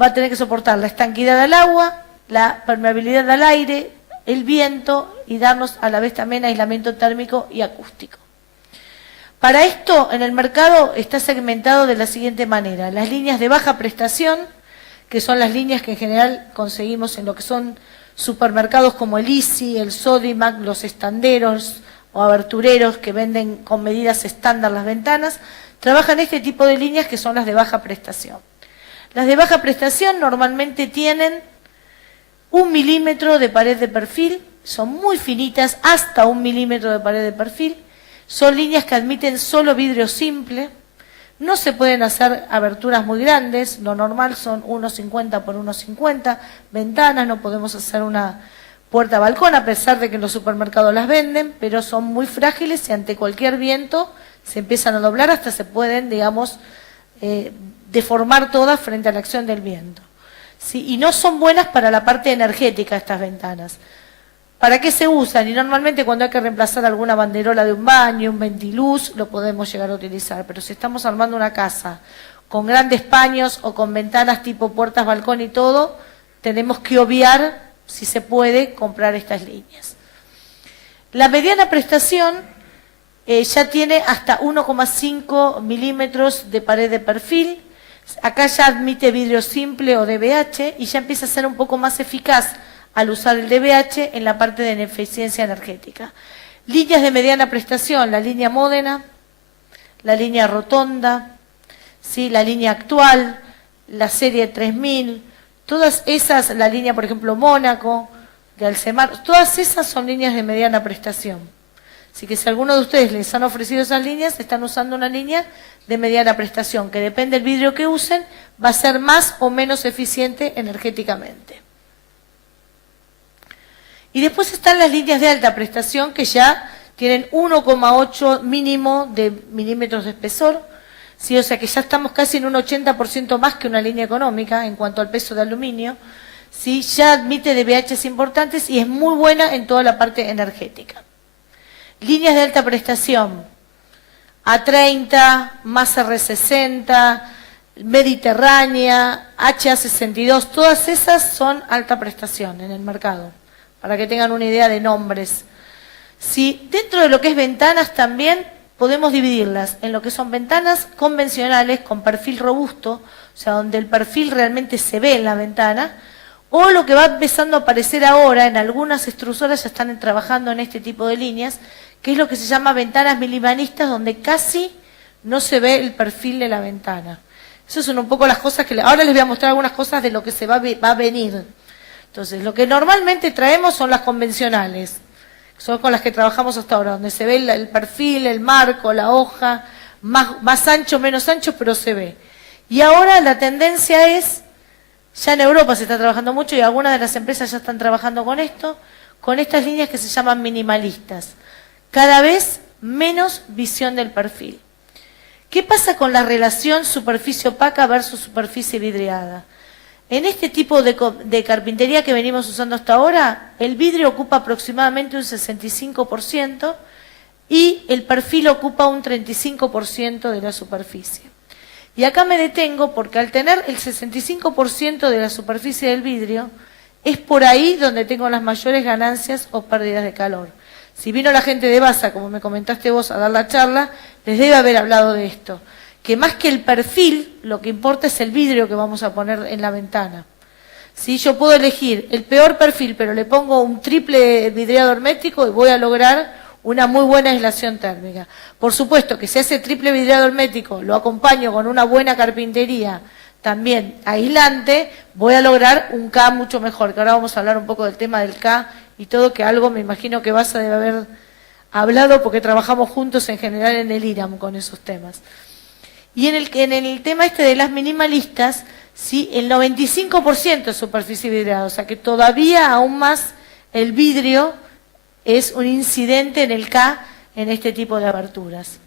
va a tener que soportar la estanquidad del agua, la permeabilidad al aire, el viento y darnos a la vez también aislamiento térmico y acústico. Para esto, en el mercado está segmentado de la siguiente manera. Las líneas de baja prestación, que son las líneas que en general conseguimos en lo que son supermercados como el Easy, el Sodimac, los estanderos o abertureros que venden con medidas estándar las ventanas, trabajan este tipo de líneas que son las de baja prestación. Las de baja prestación normalmente tienen 1 milímetro de pared de perfil, son muy finitas, hasta 1 milímetro de pared de perfil, son líneas que admiten solo vidrio simple, no se pueden hacer aberturas muy grandes, lo normal son 1,50 por 1,50, ventanas, no podemos hacer una puerta balcón, a pesar de que en los supermercados las venden, pero son muy frágiles y ante cualquier viento se empiezan a doblar hasta se pueden, digamos, deformar todas frente a la acción del viento. ¿Sí? Y no son buenas para la parte energética estas ventanas. ¿Para qué se usan? Y normalmente cuando hay que reemplazar alguna banderola de un baño, un ventiluz, lo podemos llegar a utilizar. Pero si estamos armando una casa con grandes paños o con ventanas tipo puertas, balcón y todo, tenemos que obviar, si se puede, comprar estas líneas. La mediana prestación ya tiene hasta 1,5 milímetros de pared de perfil. Acá ya admite vidrio simple o DBH y ya empieza a ser un poco más eficaz al usar el DBH en la parte de eficiencia energética. Líneas de mediana prestación, la línea Módena, la línea Rotonda, ¿sí? La línea actual, la serie 3000, todas esas, la línea por ejemplo Mónaco, de Alcemar, todas esas son líneas de mediana prestación. Así que si alguno de ustedes les han ofrecido esas líneas, están usando una línea de mediana prestación, que depende del vidrio que usen, va a ser más o menos eficiente energéticamente. Y después están las líneas de alta prestación, que ya tienen 1,8 mínimo de milímetros de espesor, ¿sí? O sea que ya estamos casi en un 80% más que una línea económica en cuanto al peso de aluminio, ¿sí? Ya admite DBHs importantes y es muy buena en toda la parte energética. Líneas de alta prestación, A30, más R60, Mediterránea, HA62, todas esas son alta prestación en el mercado, para que tengan una idea de nombres. Si dentro de lo que es ventanas también podemos dividirlas en lo que son ventanas convencionales con perfil robusto, o sea, donde el perfil realmente se ve en la ventana, o lo que va empezando a aparecer ahora, en algunas extrusoras ya están trabajando en este tipo de líneas, que es lo que se llama ventanas minimalistas, donde casi no se ve el perfil de la ventana. Esas son un poco las cosas que... Ahora les voy a mostrar algunas cosas de lo que se va a venir. Entonces, lo que normalmente traemos son las convencionales, son con las que trabajamos hasta ahora, donde se ve el perfil, el marco, la hoja, más ancho, menos ancho, pero se ve. Y ahora la tendencia es... Ya en Europa se está trabajando mucho y algunas de las empresas ya están trabajando con esto, con estas líneas que se llaman minimalistas. Cada vez menos visión del perfil. ¿Qué pasa con la relación superficie opaca versus superficie vidriada? En este tipo de carpintería que venimos usando hasta ahora, el vidrio ocupa aproximadamente un 65% y el perfil ocupa un 35% de la superficie. Y acá me detengo porque al tener el 65% de la superficie del vidrio, es por ahí donde tengo las mayores ganancias o pérdidas de calor. Si vino la gente de Basa, como me comentaste vos, a dar la charla, les debe haber hablado de esto. Que más que el perfil, lo que importa es el vidrio que vamos a poner en la ventana. Si yo puedo elegir el peor perfil, pero le pongo un triple vidriado hermético y voy a lograr una muy buena aislación térmica. Por supuesto que si ese triple vidriado hermético lo acompaño con una buena carpintería también aislante, voy a lograr un K mucho mejor, que ahora vamos a hablar un poco del tema del K y todo, que algo me imagino que Basa debe haber hablado porque trabajamos juntos en general en el IRAM con esos temas. Y en el tema este de las minimalistas, sí, el 95% es superficie vidriada, o sea que todavía aún más el vidrio es un incidente en el K en este tipo de aberturas.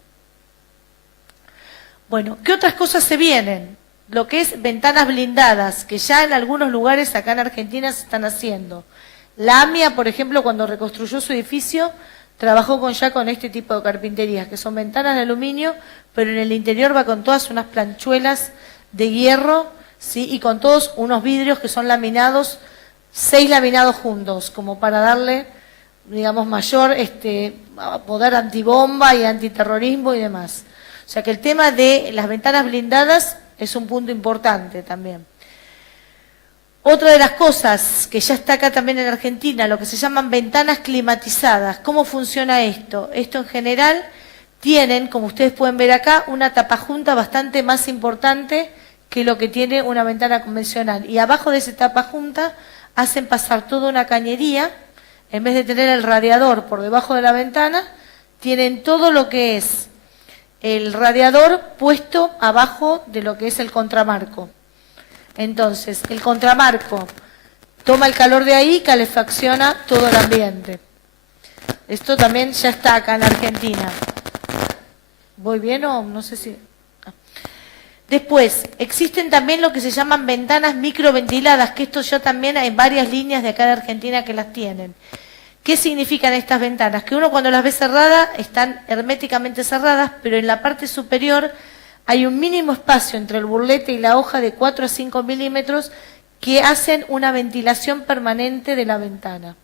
Bueno, ¿qué otras cosas se vienen? Lo que es ventanas blindadas, que ya en algunos lugares acá en Argentina se están haciendo. La AMIA, por ejemplo, cuando reconstruyó su edificio, trabajó ya con este tipo de carpinterías, que son ventanas de aluminio, pero en el interior va con todas unas planchuelas de hierro, ¿sí? Y con todos unos vidrios que son laminados, 6 laminados juntos, como para darle, digamos, mayor poder antibomba y antiterrorismo y demás. O sea que el tema de las ventanas blindadas es un punto importante también. Otra de las cosas que ya está acá también en Argentina, lo que se llaman ventanas climatizadas. ¿Cómo funciona esto? Esto en general tienen, como ustedes pueden ver acá, una tapajunta bastante más importante que lo que tiene una ventana convencional. Y abajo de esa tapajunta hacen pasar toda una cañería. En vez de tener el radiador por debajo de la ventana, tienen todo lo que es el radiador puesto abajo de lo que es el contramarco. Entonces, el contramarco toma el calor de ahí y calefacciona todo el ambiente. Esto también ya está acá en Argentina. ¿Voy bien o no sé si...? Después, existen también lo que se llaman ventanas microventiladas, que esto ya también hay varias líneas de acá de Argentina que las tienen. ¿Qué significan estas ventanas? Que uno cuando las ve cerradas, están herméticamente cerradas, pero en la parte superior hay un mínimo espacio entre el burlete y la hoja de 4 a 5 milímetros que hacen una ventilación permanente de la ventana.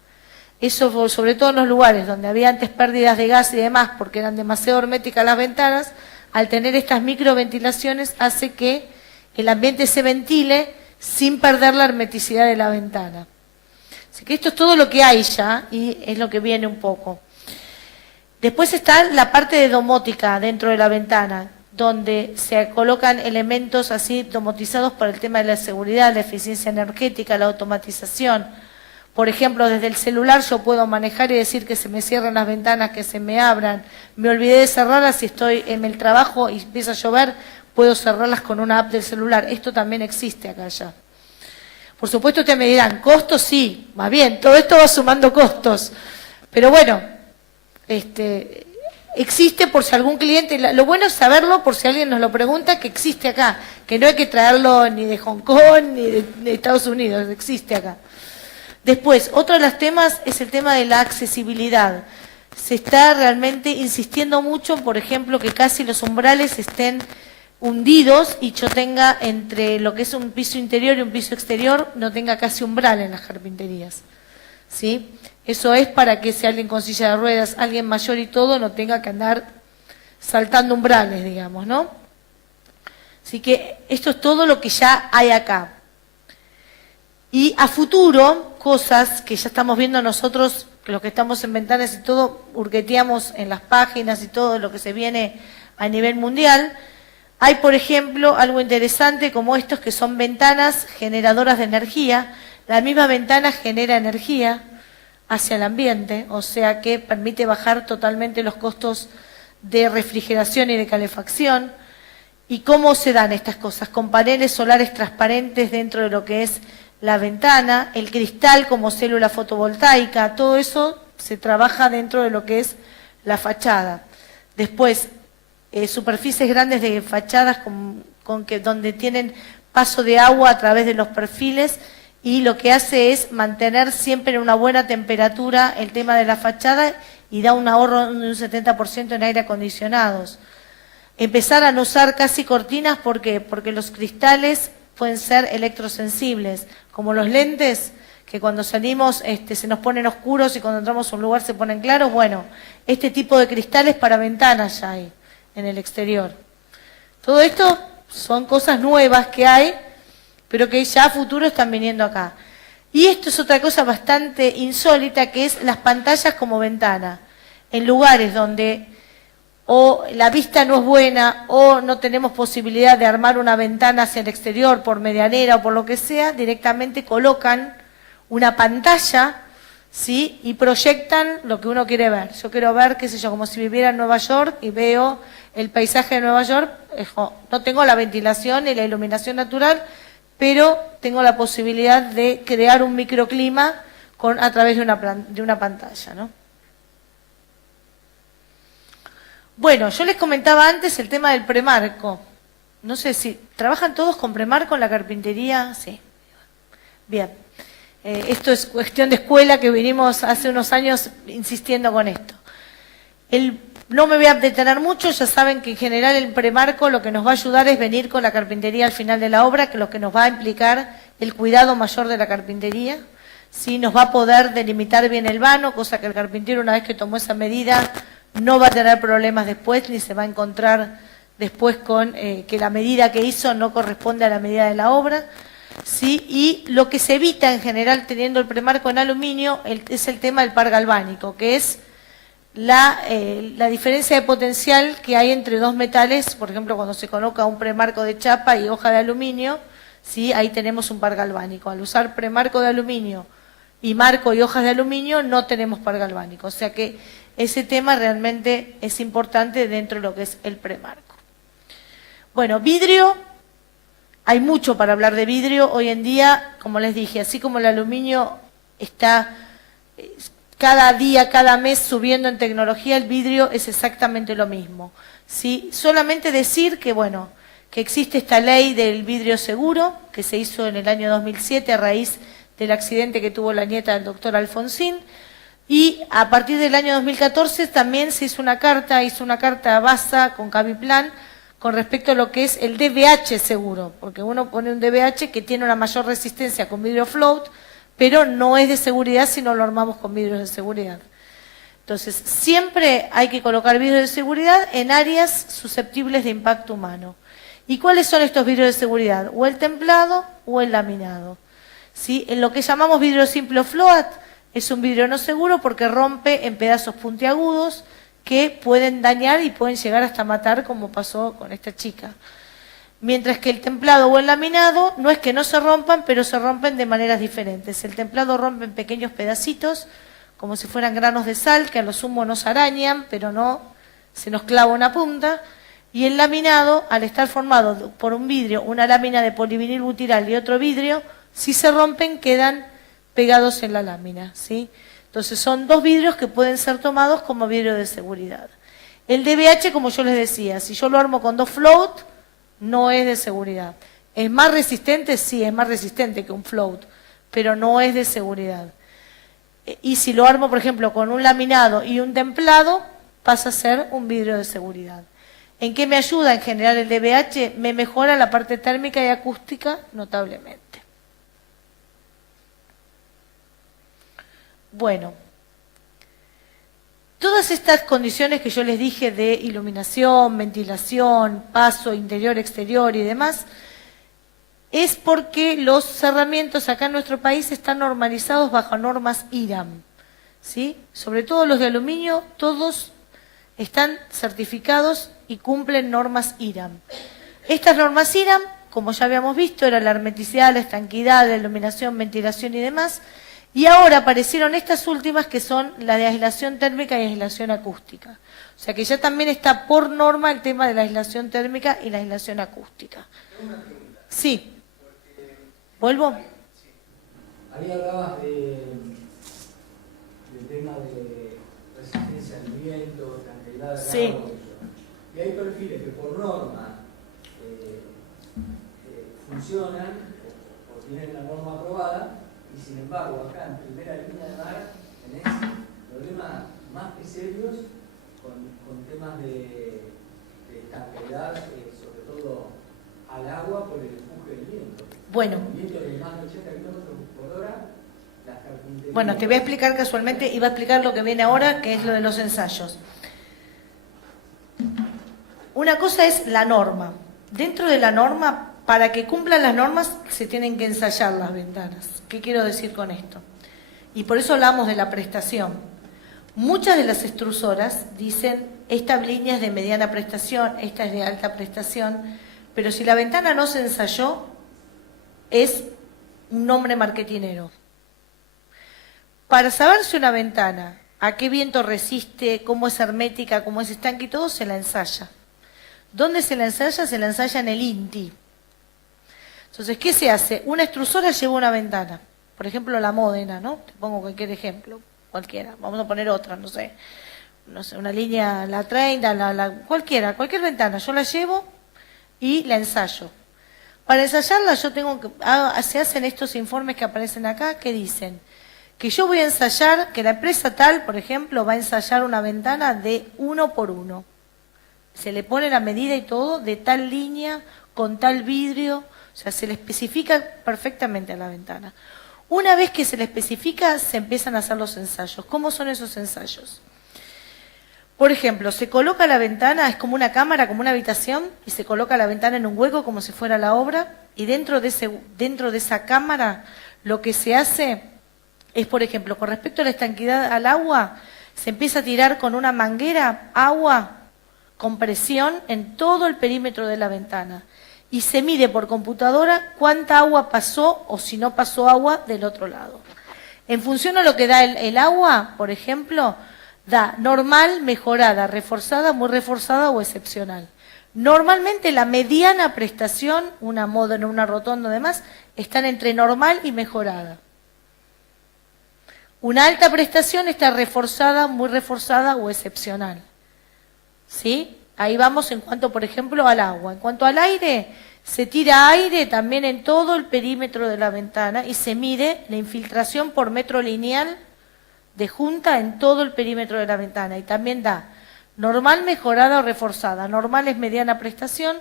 Eso sobre todo en los lugares donde había antes pérdidas de gas y demás, porque eran demasiado herméticas las ventanas, al tener estas microventilaciones hace que el ambiente se ventile sin perder la hermeticidad de la ventana. Así que esto es todo lo que hay ya y es lo que viene un poco. Después está la parte de domótica dentro de la ventana, donde se colocan elementos así domotizados para el tema de la seguridad, la eficiencia energética, la automatización. Por ejemplo, desde el celular yo puedo manejar y decir que se me cierren las ventanas, que se me abran. Me olvidé de cerrarlas, si estoy en el trabajo y empieza a llover, puedo cerrarlas con una app del celular. Esto también existe acá ya. Por supuesto ustedes me dirán, ¿costos? Sí, más bien, todo esto va sumando costos. Pero bueno, existe por si algún cliente, lo bueno es saberlo por si alguien nos lo pregunta, que existe acá, que no hay que traerlo ni de Hong Kong ni de Estados Unidos, existe acá. Después, otro de los temas es el tema de la accesibilidad. Se está realmente insistiendo mucho, por ejemplo, que casi los umbrales estén hundidos y yo tenga entre lo que es un piso interior y un piso exterior, no tenga casi umbral en las carpinterías. ¿Sí? Eso es para que si alguien con silla de ruedas, alguien mayor y todo, no tenga que andar saltando umbrales, digamos, ¿no? Así que esto es todo lo que ya hay acá. Y a futuro, cosas que ya estamos viendo nosotros, los que estamos en ventanas y todo, hurgueteamos en las páginas y todo lo que se viene a nivel mundial. Hay, por ejemplo, algo interesante como estos que son ventanas generadoras de energía. La misma ventana genera energía hacia el ambiente, o sea que permite bajar totalmente los costos de refrigeración y de calefacción. ¿Y cómo se dan estas cosas? Con paneles solares transparentes dentro de lo que es la ventana, el cristal como célula fotovoltaica, todo eso se trabaja dentro de lo que es la fachada. Después, superficies grandes de fachadas donde tienen paso de agua a través de los perfiles, y lo que hace es mantener siempre en una buena temperatura el tema de la fachada y da un ahorro de un 70% en aire acondicionados. Empezar a no usar casi cortinas, ¿por qué? Porque los cristales pueden ser electrosensibles, como los lentes, que cuando salimos se nos ponen oscuros y cuando entramos a un lugar se ponen claros. Bueno, este tipo de cristales para ventanas ya hay en el exterior. Todo esto son cosas nuevas que hay, pero que ya a futuro están viniendo acá. Y esto es otra cosa bastante insólita, que es las pantallas como ventana. En lugares donde o la vista no es buena o no tenemos posibilidad de armar una ventana hacia el exterior por medianera o por lo que sea, directamente colocan una pantalla, ¿sí? Y proyectan lo que uno quiere ver. Yo quiero ver, qué sé yo, como si viviera en Nueva York y veo el paisaje de Nueva York. No tengo la ventilación y la iluminación natural, pero tengo la posibilidad de crear un microclima a través de una pantalla, ¿no? Bueno, yo les comentaba antes el tema del premarco. No sé si trabajan todos con premarco en la carpintería. Sí. Bien. Esto es cuestión de escuela, que vinimos hace unos años insistiendo con esto. No me voy a detener mucho, ya saben que en general el premarco lo que nos va a ayudar es venir con la carpintería al final de la obra, que es lo que nos va a implicar el cuidado mayor de la carpintería. ¿Sí? Nos va a poder delimitar bien el vano, cosa que el carpintero, una vez que tomó esa medida, no va a tener problemas después, ni se va a encontrar después con que la medida que hizo no corresponde a la medida de la obra. ¿Sí? Y lo que se evita en general teniendo el premarco en aluminio es el tema del par galvánico, que es la diferencia de potencial que hay entre dos metales. Por ejemplo, cuando se coloca un premarco de chapa y hoja de aluminio, ¿sí? Ahí tenemos un par galvánico. Al usar premarco de aluminio y marco y hojas de aluminio, no tenemos par galvánico. O sea que ese tema realmente es importante dentro de lo que es el premarco. Bueno, vidrio. Hay mucho para hablar de vidrio. Hoy en día, como les dije, así como el aluminio está cada día, cada mes subiendo en tecnología, el vidrio es exactamente lo mismo. ¿Sí? Solamente decir que, bueno, que existe esta ley del vidrio seguro, que se hizo en el año 2007 a raíz del accidente que tuvo la nieta del doctor Alfonsín, y a partir del año 2014 también se hizo una carta a BASA con Caviplan, con respecto a lo que es el DBH seguro, porque uno pone un DBH que tiene una mayor resistencia con vidrio float, pero no es de seguridad si no lo armamos con vidrios de seguridad. Entonces, siempre hay que colocar vidrios de seguridad en áreas susceptibles de impacto humano. ¿Y cuáles son estos vidrios de seguridad? O el templado o el laminado. ¿Sí? En lo que llamamos vidrio simple o float, es un vidrio no seguro porque rompe en pedazos puntiagudos, que pueden dañar y pueden llegar hasta matar, como pasó con esta chica. Mientras que el templado o el laminado no es que no se rompan, pero se rompen de maneras diferentes. El templado rompe en pequeños pedacitos, como si fueran granos de sal, que a lo sumo nos arañan, pero no se nos clava una punta. Y el laminado, al estar formado por un vidrio, una lámina de polivinil butyral y otro vidrio, si se rompen quedan pegados en la lámina, ¿sí? Entonces son dos vidrios que pueden ser tomados como vidrio de seguridad. El DBH, como yo les decía, si yo lo armo con dos float, no es de seguridad. ¿Es más resistente? Sí, es más resistente que un float, pero no es de seguridad. Y si lo armo, por ejemplo, con un laminado y un templado, pasa a ser un vidrio de seguridad. ¿En qué me ayuda en general el DBH? Me mejora la parte térmica y acústica notablemente. Bueno, todas estas condiciones que yo les dije de iluminación, ventilación, paso interior, exterior y demás, es porque los cerramientos acá en nuestro país están normalizados bajo normas IRAM, ¿sí? Sobre todo los de aluminio, todos están certificados y cumplen normas IRAM. Estas normas IRAM, como ya habíamos visto, era la hermeticidad, la estanquidad, la iluminación, ventilación y demás. Y ahora aparecieron estas últimas, que son la de aislación térmica y aislación acústica. O sea que ya también está por norma el tema de la aislación térmica y la aislación acústica. Sí. ¿Vuelvo? Sí. Ahí hablabas del tema de resistencia al viento, tranquilidad del agua. embargo, acá en primera línea de mar tenés problemas más que serios con temas de estabilidad, sobre todo al agua por el empuje del viento. Bueno. El viento de más de 80 kilómetros por hora, las carpinterías... Bueno, te voy a explicar casualmente, iba a explicar lo que viene ahora, que es lo de los ensayos. Una cosa es la norma. Dentro de la norma, para que cumplan las normas, se tienen que ensayar las ventanas. ¿Qué quiero decir con esto? Y por eso hablamos de la prestación. Muchas de las extrusoras dicen, esta línea es de mediana prestación, esta es de alta prestación, pero si la ventana no se ensayó, es un nombre marketinero. Para saber si una ventana, a qué viento resiste, cómo es hermética, cómo es estanque y todo, se la ensaya. ¿Dónde se la ensaya? Se la ensaya en el INTI. Entonces, ¿qué se hace? Una extrusora lleva una ventana. Por ejemplo, la Módena, ¿no? Te pongo cualquier ejemplo, cualquiera. Vamos a poner otra, no sé, una línea, la 30, cualquier ventana. Yo la llevo y la ensayo. Para ensayarla yo tengo que... se hacen estos informes que aparecen acá que dicen que yo voy a ensayar, que la empresa tal, por ejemplo, va a ensayar una ventana de 1 por 1. Se le pone la medida y todo de tal línea, con tal vidrio, o sea, se le especifica perfectamente a la ventana. Una vez que se le especifica, se empiezan a hacer los ensayos. ¿Cómo son esos ensayos? Por ejemplo, se coloca la ventana, es como una cámara, como una habitación, y se coloca la ventana en un hueco como si fuera la obra, y dentro de esa cámara lo que se hace es, por ejemplo, con respecto a la estanquidad al agua, se empieza a tirar con una manguera agua con presión en todo el perímetro de la ventana. Y se mide por computadora cuánta agua pasó o si no pasó agua del otro lado. En función a lo que da el agua, por ejemplo, da normal, mejorada, reforzada, muy reforzada o excepcional. Normalmente la mediana prestación, una Módena, una Rotondo, demás, están entre normal y mejorada. Una alta prestación está reforzada, muy reforzada o excepcional. ¿Sí? Ahí vamos en cuanto, por ejemplo, al agua. En cuanto al aire, se tira aire también en todo el perímetro de la ventana y se mide la infiltración por metro lineal de junta en todo el perímetro de la ventana. Y también da normal, mejorada o reforzada. Normal es mediana prestación,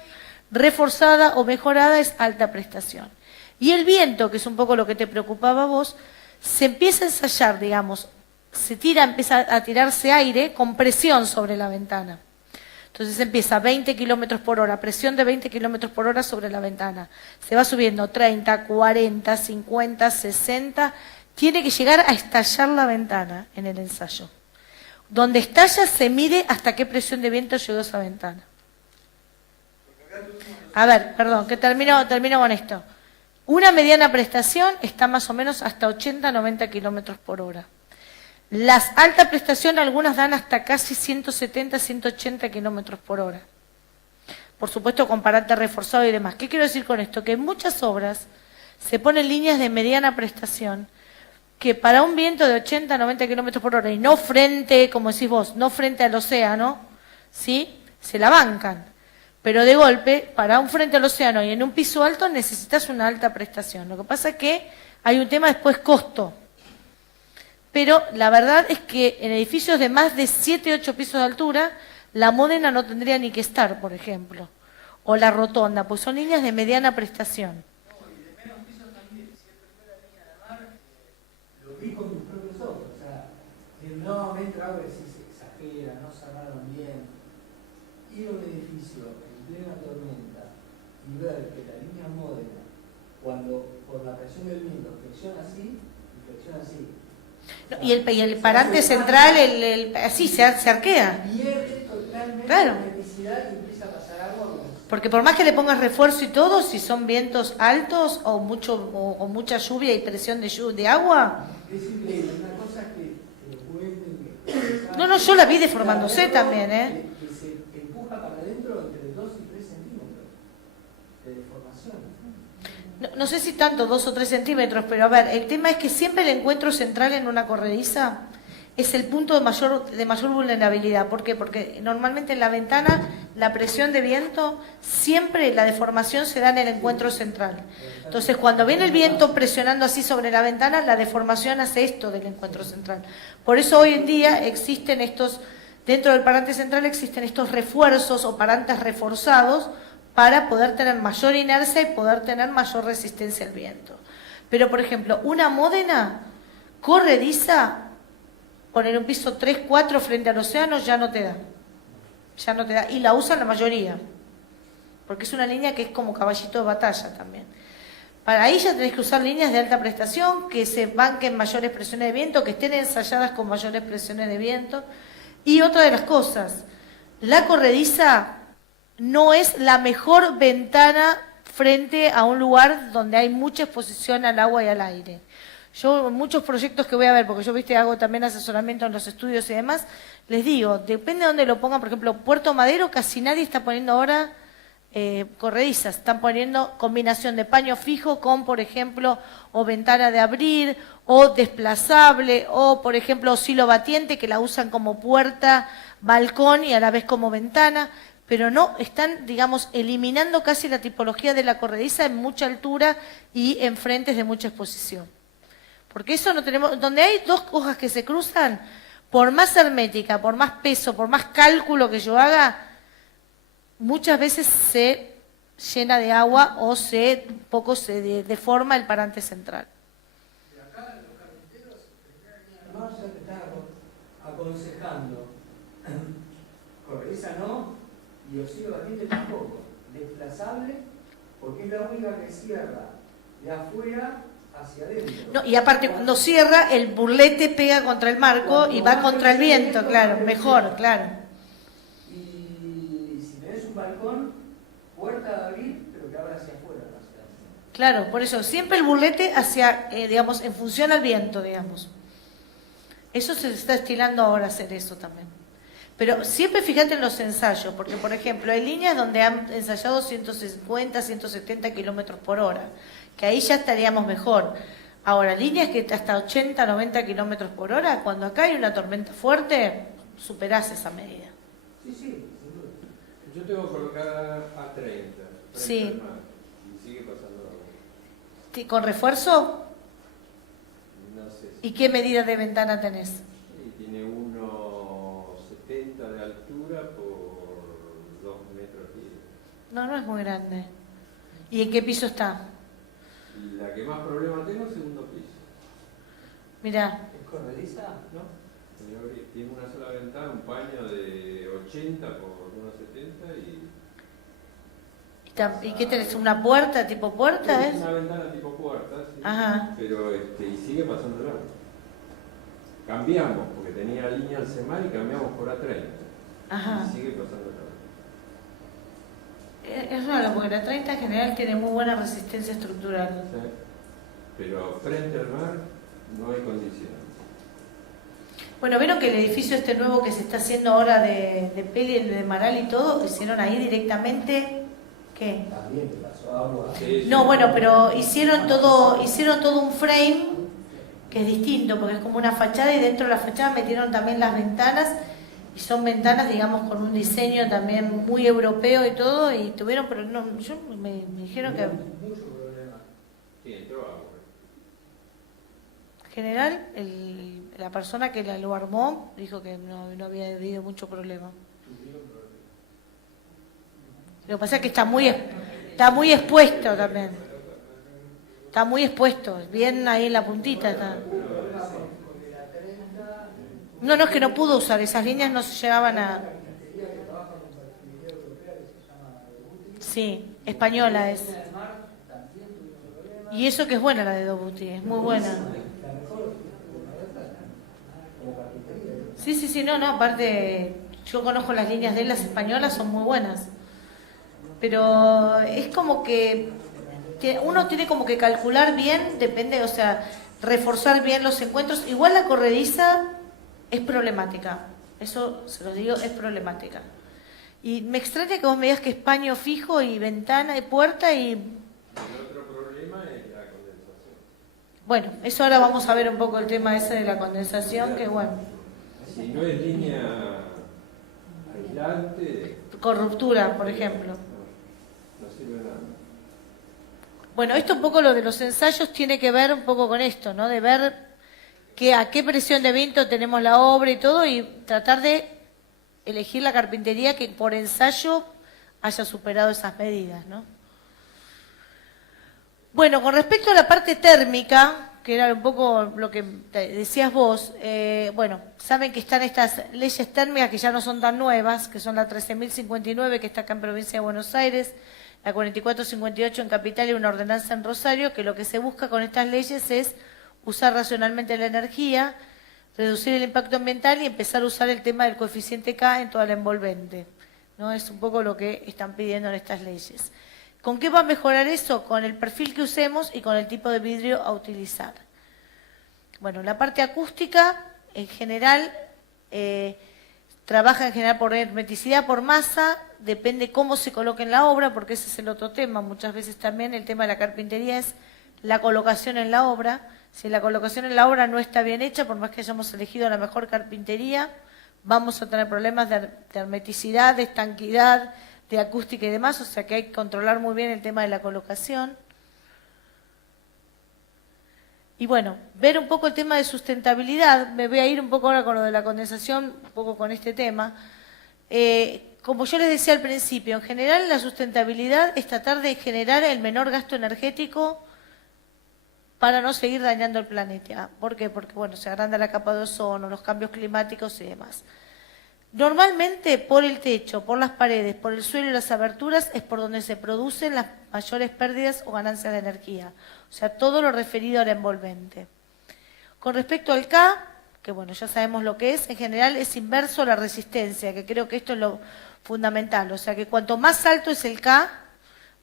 reforzada o mejorada es alta prestación. Y el viento, que es un poco lo que te preocupaba a vos, se empieza a ensayar, digamos, empieza a tirarse aire con presión sobre la ventana. Entonces empieza 20 kilómetros por hora, presión de 20 kilómetros por hora sobre la ventana. Se va subiendo 30, 40, 50, 60. Tiene que llegar a estallar la ventana en el ensayo. Donde estalla se mide hasta qué presión de viento llegó esa ventana. A ver, perdón, que termino con esto. Una mediana prestación está más o menos hasta 80, 90 kilómetros por hora. Las alta prestación, algunas dan hasta casi 170, 180 kilómetros por hora. Por supuesto, con parante reforzado y demás. ¿Qué quiero decir con esto? Que en muchas obras se ponen líneas de mediana prestación que para un viento de 80, 90 kilómetros por hora y no frente, como decís vos, no frente al océano, ¿sí? Se la bancan. Pero de golpe, para un frente al océano y en un piso alto necesitas una alta prestación. Lo que pasa es que hay un tema después costo. Pero la verdad es que en edificios de más de 7, 8 pisos de altura, la Módena no tendría ni que estar, por ejemplo. O la Rotonda, pues son líneas de mediana prestación. No, y de menos pisos también, si es primera línea de mar, lo vi con mis propios ojos. O sea, nuevamente a ver si se exagera, no cerraron bien. Ir a un edificio en plena tormenta y ver que la línea Módena, cuando por la presión del viento flexiona así, No, y el parante central, así se arquea. Pierde totalmente Claro. la electricidad y empieza a pasar agua. Porque por más que le pongas refuerzo y todo, si son vientos altos o mucha lluvia y presión de agua... Es increíble, una cosa que pueden... No, yo la vi deformándose también, ¿eh? Que se empuja para adentro entre 2 y 3 centímetros de deformación. No sé si tanto, 2 o 3 centímetros, pero a ver, el tema es que siempre el encuentro central en una corrediza es el punto de mayor vulnerabilidad. ¿Por qué? Porque normalmente en la ventana la presión de viento, siempre la deformación se da en el encuentro central. Entonces cuando viene el viento presionando así sobre la ventana, la deformación hace esto del encuentro central. Por eso hoy en día existen estos, dentro del parante central existen estos refuerzos o parantes reforzados para poder tener mayor inercia y poder tener mayor resistencia al viento. Pero por ejemplo, una Módena corrediza, poner un piso 3, 4 frente al océano ya no te da. Ya no te da. Y la usan la mayoría. Porque es una línea que es como caballito de batalla también. Para ahí ya tenés que usar líneas de alta prestación, que se banquen mayores presiones de viento, que estén ensayadas con mayores presiones de viento. Y otra de las cosas, la corrediza no es la mejor ventana frente a un lugar donde hay mucha exposición al agua y al aire. Yo en muchos proyectos que voy a ver, porque yo hago también asesoramiento en los estudios y demás, les digo, depende de dónde lo pongan. Por ejemplo, Puerto Madero casi nadie está poniendo ahora corredizas, están poniendo combinación de paño fijo con, por ejemplo, o ventana de abrir, o desplazable, o por ejemplo oscilo batiente, que la usan como puerta, balcón y a la vez como ventana, pero no, están, digamos, eliminando casi la tipología de la corrediza en mucha altura y en frentes de mucha exposición. Porque eso no tenemos, donde hay dos hojas que se cruzan, por más hermética, por más peso, por más cálculo que yo haga, muchas veces se llena de agua o poco se deforma el parante central. Y acá los carpinteros, no se te están aconsejando. Corrediza no, y oscilo batiente tampoco. Desplazable, porque es la única que cierra de afuera hacia adentro. No, y aparte, cuando cierra, el burlete pega contra el marco y va contra el viento, claro, mejor, claro. Y si tenés un balcón, puerta de abrir, pero que abra hacia afuera. Claro, por eso, siempre el burlete hacia, digamos, en función al viento, digamos. Eso se está estilando ahora hacer eso también. Pero siempre fíjate en los ensayos, porque por ejemplo, hay líneas donde han ensayado 150, 170 kilómetros por hora, que ahí ya estaríamos mejor. Ahora, líneas que hasta 80, 90 kilómetros por hora, cuando acá hay una tormenta fuerte, superás esa medida. Sí, sí, sin duda. Yo tengo colocada a 30. Sí. Y sigue pasando agua. ¿Sí, con refuerzo? No sé si. ¿Y qué medida de ventana tenés? Sí, tiene 1,70 de altura por 2 metros y... No, no es muy grande. ¿Y en qué piso está? La que más problema tengo es segundo piso. Mirá. ¿Es corrediza? ¿No? Tiene una sola ventana, un paño de 80 por 1,70 y... ¿Y qué tenés? ¿Una puerta, tipo puerta? Es una ventana tipo puerta, sí. Ajá. Pero y sigue pasando el agua. Cambiamos, porque tenía línea al SEMAR y cambiamos por A30. Ajá. Y sigue pasando el agua. Es raro, porque la 30 en general tiene muy buena resistencia estructural. Sí. Pero frente al mar no hay condiciones. Bueno, vieron que el edificio este nuevo que se está haciendo ahora de Peli, el de Maral y todo, hicieron ahí directamente, ¿qué? También te pasó agua. Sí, No, sí. bueno, pero hicieron todo un frame que es distinto, porque es como una fachada y dentro de la fachada metieron también las ventanas y son ventanas, digamos, con un diseño también muy europeo y todo, y tuvieron, pero no, me dijeron que Mucho problema. Sí, entró agua. en general la persona que lo armó dijo que no había habido mucho problema. Lo que pasa es que está muy expuesto también. Está muy expuesto, bien ahí en la puntita está. No, es que no pudo usar, esas líneas no se llegaban a... Sí, española es. Y eso que es buena la de Dobuti, es muy buena. Sí, no, aparte yo conozco las líneas de él, las españolas son muy buenas. Pero es como que uno tiene como que calcular bien, depende, o sea, reforzar bien los encuentros. Igual la corrediza es problemática, eso se lo digo, es problemática. Y me extraña que vos me digas que es paño fijo y ventana y puerta y... El otro problema es la condensación. Bueno, eso ahora vamos a ver un poco el tema ese de la condensación, que bueno. Si no es línea aislante... Con ruptura, por ejemplo. No sirve nada. Bueno, esto un poco lo de los ensayos tiene que ver un poco con esto, ¿no? De ver a qué presión de viento tenemos la obra y todo, y tratar de elegir la carpintería que por ensayo haya superado esas medidas, ¿no? Bueno, con respecto a la parte térmica, que era un poco lo que decías vos, bueno, saben que están estas leyes térmicas que ya no son tan nuevas, que son la 13.059, que está acá en Provincia de Buenos Aires, la 4458 en Capital y una ordenanza en Rosario, que lo que se busca con estas leyes es usar racionalmente la energía, reducir el impacto ambiental y empezar a usar el tema del coeficiente K en toda la envolvente, ¿no? Es un poco lo que están pidiendo en estas leyes. ¿Con qué va a mejorar eso? Con el perfil que usemos y con el tipo de vidrio a utilizar. Bueno, la parte acústica, en general, trabaja en general por hermeticidad, por masa, depende cómo se coloque en la obra, porque ese es el otro tema. Muchas veces también el tema de la carpintería es la colocación en la obra. Si la colocación en la obra no está bien hecha, por más que hayamos elegido la mejor carpintería, vamos a tener problemas de hermeticidad, de estanquidad, de acústica y demás, o sea que hay que controlar muy bien el tema de la colocación. Y bueno, ver un poco el tema de sustentabilidad, me voy a ir un poco ahora con lo de la condensación, un poco con este tema. Como yo les decía al principio, en general la sustentabilidad es tratar de generar el menor gasto energético para no seguir dañando el planeta. ¿Por qué? Porque bueno, se agranda la capa de ozono, los cambios climáticos y demás. Normalmente por el techo, por las paredes, por el suelo y las aberturas es por donde se producen las mayores pérdidas o ganancias de energía. O sea, todo lo referido al envolvente. Con respecto al K, que bueno, ya sabemos lo que es, en general es inverso a la resistencia, que creo que esto es lo fundamental. O sea, que cuanto más alto es el K,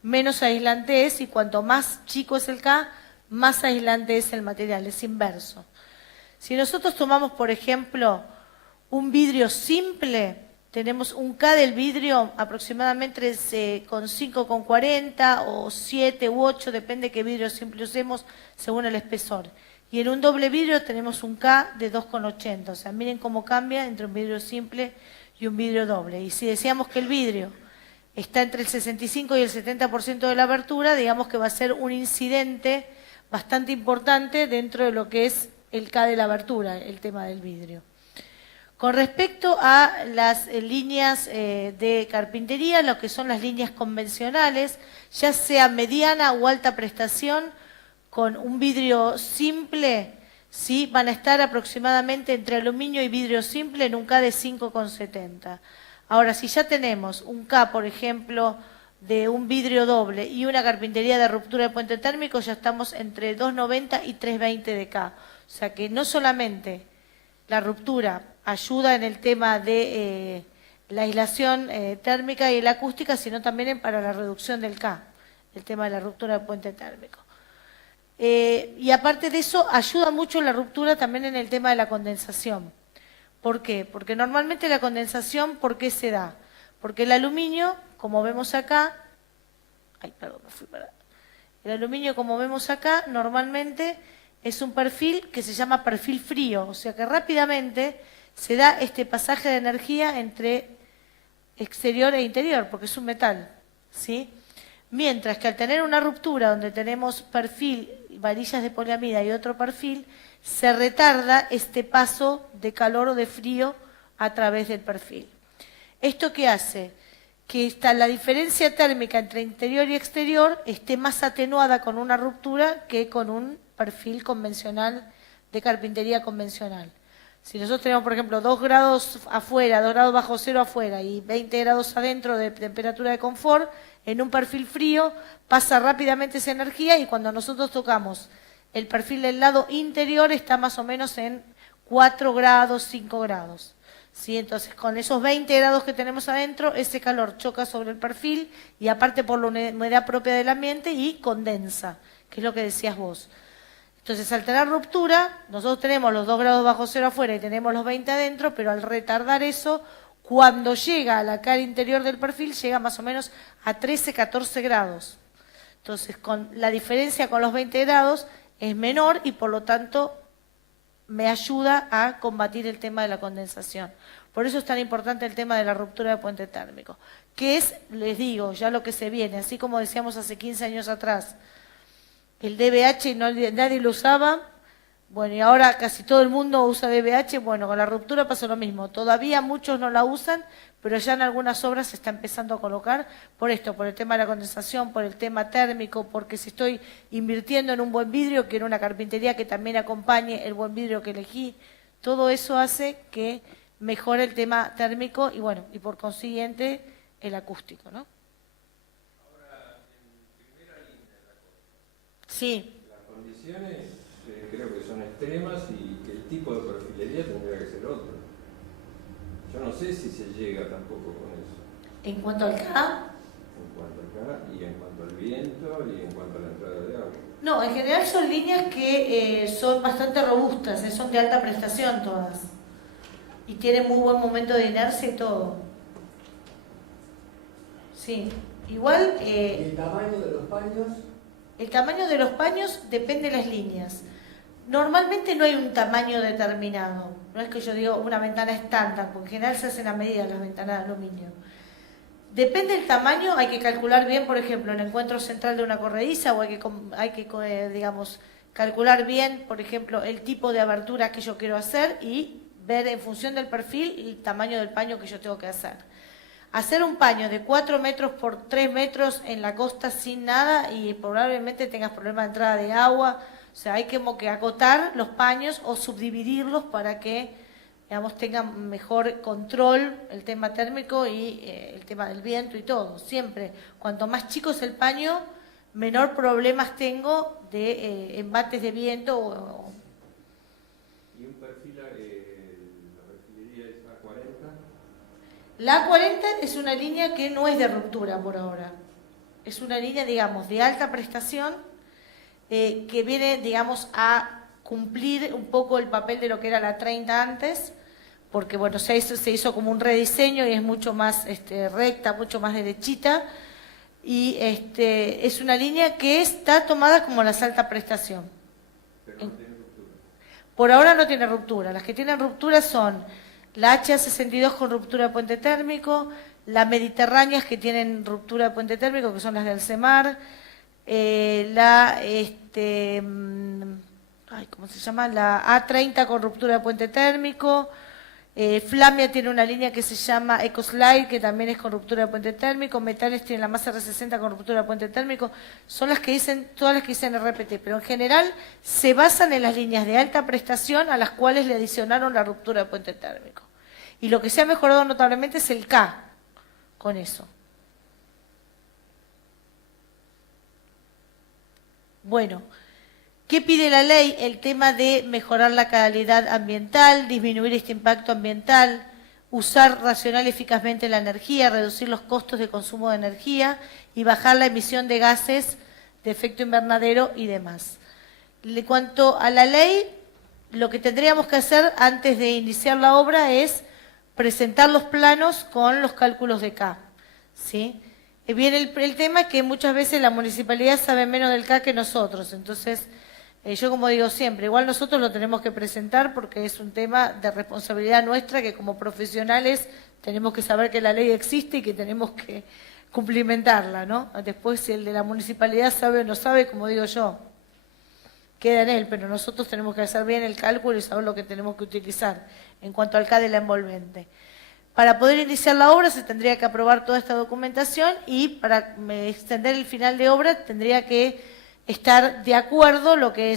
menos aislante es, y cuanto más chico es el K, más aislante es el material, es inverso. Si nosotros tomamos, por ejemplo, un vidrio simple, tenemos un K del vidrio aproximadamente con 5,40 o 7 u 8, depende qué vidrio simple usemos según el espesor. Y en un doble vidrio tenemos un K de 2,80, o sea, miren cómo cambia entre un vidrio simple y un vidrio doble. Y si decíamos que el vidrio está entre el 65 y el 70% de la abertura, digamos que va a ser un incidente bastante importante dentro de lo que es el K de la abertura, el tema del vidrio. Con respecto a las líneas de carpintería, lo que son las líneas convencionales, ya sea mediana o alta prestación, con un vidrio simple, ¿sí? Van a estar aproximadamente entre aluminio y vidrio simple en un K de 5,70. Ahora, si ya tenemos un K, por ejemplo, de un vidrio doble y una carpintería de ruptura de puente térmico, ya estamos entre 2,90 y 3,20 de K. O sea que no solamente la ruptura ayuda en el tema de la aislación térmica y la acústica, sino también para la reducción del K, el tema de la ruptura de puente térmico. Y aparte de eso, ayuda mucho la ruptura también en el tema de la condensación. ¿Por qué? Porque normalmente la condensación, ¿por qué se da? Porque el aluminio, como vemos acá, el aluminio, como vemos acá, normalmente es un perfil que se llama perfil frío, o sea que rápidamente se da este pasaje de energía entre exterior e interior, porque es un metal, ¿sí? Mientras que al tener una ruptura donde tenemos perfil, varillas de poliamida y otro perfil, se retarda este paso de calor o de frío a través del perfil. ¿Esto qué hace? Que la diferencia térmica entre interior y exterior esté más atenuada con una ruptura que con un perfil convencional de carpintería convencional. Si nosotros tenemos, por ejemplo, 2 grados afuera, 2 grados bajo cero afuera y 20 grados adentro de temperatura de confort, en un perfil frío pasa rápidamente esa energía y cuando nosotros tocamos el perfil del lado interior está más o menos en 4 grados, 5 grados. ¿Sí? Entonces, con esos 20 grados que tenemos adentro, ese calor choca sobre el perfil y aparte por la humedad propia del ambiente y condensa, que es lo que decías vos. Entonces, al tener ruptura, nosotros tenemos los 2 grados bajo cero afuera y tenemos los 20 adentro, pero al retardar eso, cuando llega a la cara interior del perfil, llega más o menos a 13, 14 grados. Entonces, la diferencia con los 20 grados es menor y por lo tanto me ayuda a combatir el tema de la condensación. Por eso es tan importante el tema de la ruptura de puente térmico, que es, les digo, ya lo que se viene, así como decíamos hace 15 años atrás, el DBH nadie lo usaba, bueno, y ahora casi todo el mundo usa DBH, bueno, con la ruptura pasó lo mismo, todavía muchos no la usan, pero ya en algunas obras se está empezando a colocar por esto, por el tema de la condensación, por el tema térmico, porque si estoy invirtiendo en un buen vidrio, quiero una carpintería que también acompañe el buen vidrio que elegí, todo eso hace que mejore el tema térmico y bueno, y por consiguiente el acústico, ¿no? Ahora, en primera línea de la cosa. Sí. Las condiciones creo que son extremas y que el tipo de perfilería tendría que ser otro. Yo no sé si se llega tampoco con eso. En cuanto al K. En cuanto acá y en cuanto al viento y en cuanto a la entrada de agua. No, en general son líneas que son bastante robustas, son de alta prestación todas. Y tienen muy buen momento de inercia y todo. Sí, igual... ¿El tamaño de los paños? El tamaño de los paños depende de las líneas. Normalmente no hay un tamaño determinado. No es que yo diga una ventana estándar, porque en general se hacen a medida las ventanas de aluminio. Depende del tamaño, hay que calcular bien, por ejemplo, el encuentro central de una corrediza o hay que digamos, calcular bien, por ejemplo, el tipo de abertura que yo quiero hacer y ver en función del perfil el tamaño del paño que yo tengo que hacer. Hacer un paño de 4 metros por 3 metros en la costa sin nada y probablemente tengas problemas de entrada de agua. O sea, hay que acotar los paños o subdividirlos para que, digamos, tengan mejor control el tema térmico y el tema del viento y todo. Siempre, cuanto más chico es el paño, menor problemas tengo de embates de viento. ¿Y un perfil, la perfilería es A40? La A40 es una línea que no es de ruptura por ahora. Es una línea, digamos, de alta prestación que viene, digamos, a cumplir un poco el papel de lo que era la 30 antes, porque, bueno, se hizo como un rediseño y es mucho más recta, mucho más derechita, y es una línea que está tomada como la alta prestación. Pero no tiene ruptura. Por ahora no tiene ruptura. Las que tienen ruptura son la HA62 con ruptura de puente térmico, las mediterráneas que tienen ruptura de puente térmico, que son las de Alcemar, ¿cómo se llama? La A30 con ruptura de puente térmico. Flamia tiene una línea que se llama EcoSlide, que también es con ruptura de puente térmico. Metales tiene la masa R60 con ruptura de puente térmico. Son las que dicen, todas las que dicen RPT, pero en general se basan en las líneas de alta prestación a las cuales le adicionaron la ruptura de puente térmico. Y lo que se ha mejorado notablemente es el K con eso. Bueno, ¿qué pide la ley? El tema de mejorar la calidad ambiental, disminuir este impacto ambiental, usar racional y eficazmente la energía, reducir los costos de consumo de energía y bajar la emisión de gases de efecto invernadero y demás. En cuanto a la ley, lo que tendríamos que hacer antes de iniciar la obra es presentar los planos con los cálculos de K, ¿sí? Viene el tema que muchas veces la municipalidad sabe menos del K que nosotros, entonces yo como digo siempre, igual nosotros lo tenemos que presentar porque es un tema de responsabilidad nuestra que como profesionales tenemos que saber que la ley existe y que tenemos que cumplimentarla, ¿no? Después si el de la municipalidad sabe o no sabe, como digo yo, queda en él, pero nosotros tenemos que hacer bien el cálculo y saber lo que tenemos que utilizar en cuanto al K de la envolvente. Para poder iniciar la obra se tendría que aprobar toda esta documentación y para extender el final de obra tendría que estar de acuerdo lo que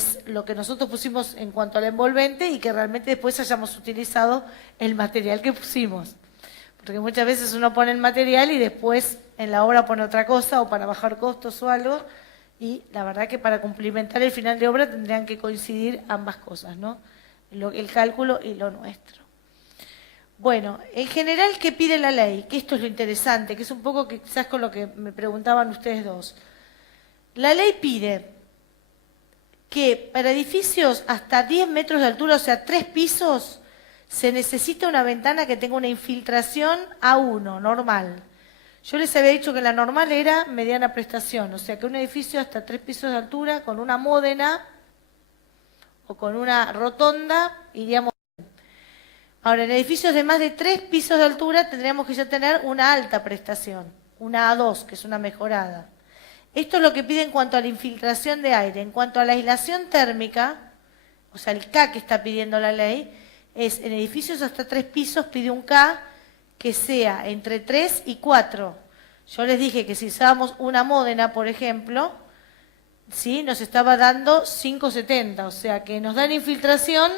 nosotros pusimos en cuanto al envolvente y que realmente después hayamos utilizado el material que pusimos. Porque muchas veces uno pone el material y después en la obra pone otra cosa o para bajar costos o algo y la verdad que para cumplimentar el final de obra tendrían que coincidir ambas cosas, ¿no? El cálculo y lo nuestro. Bueno, en general, ¿qué pide la ley? Que esto es lo interesante, que es un poco quizás con lo que me preguntaban ustedes dos. La ley pide que para edificios hasta 10 metros de altura, o sea, 3 pisos, se necesita una ventana que tenga una infiltración A1, normal. Yo les había dicho que la normal era mediana prestación, o sea, que un edificio hasta 3 pisos de altura con una módena o con una rotonda iríamos bien. Ahora, en edificios de más de 3 pisos de altura tendríamos que ya tener una alta prestación, una A2, que es una mejorada. Esto es lo que pide en cuanto a la infiltración de aire. En cuanto a la aislación térmica, o sea, el K que está pidiendo la ley, es en edificios hasta 3 pisos pide un K que sea entre 3 y 4. Yo les dije que si usábamos una Módena, por ejemplo, ¿sí?, nos estaba dando 5,70, o sea que nos dan infiltración,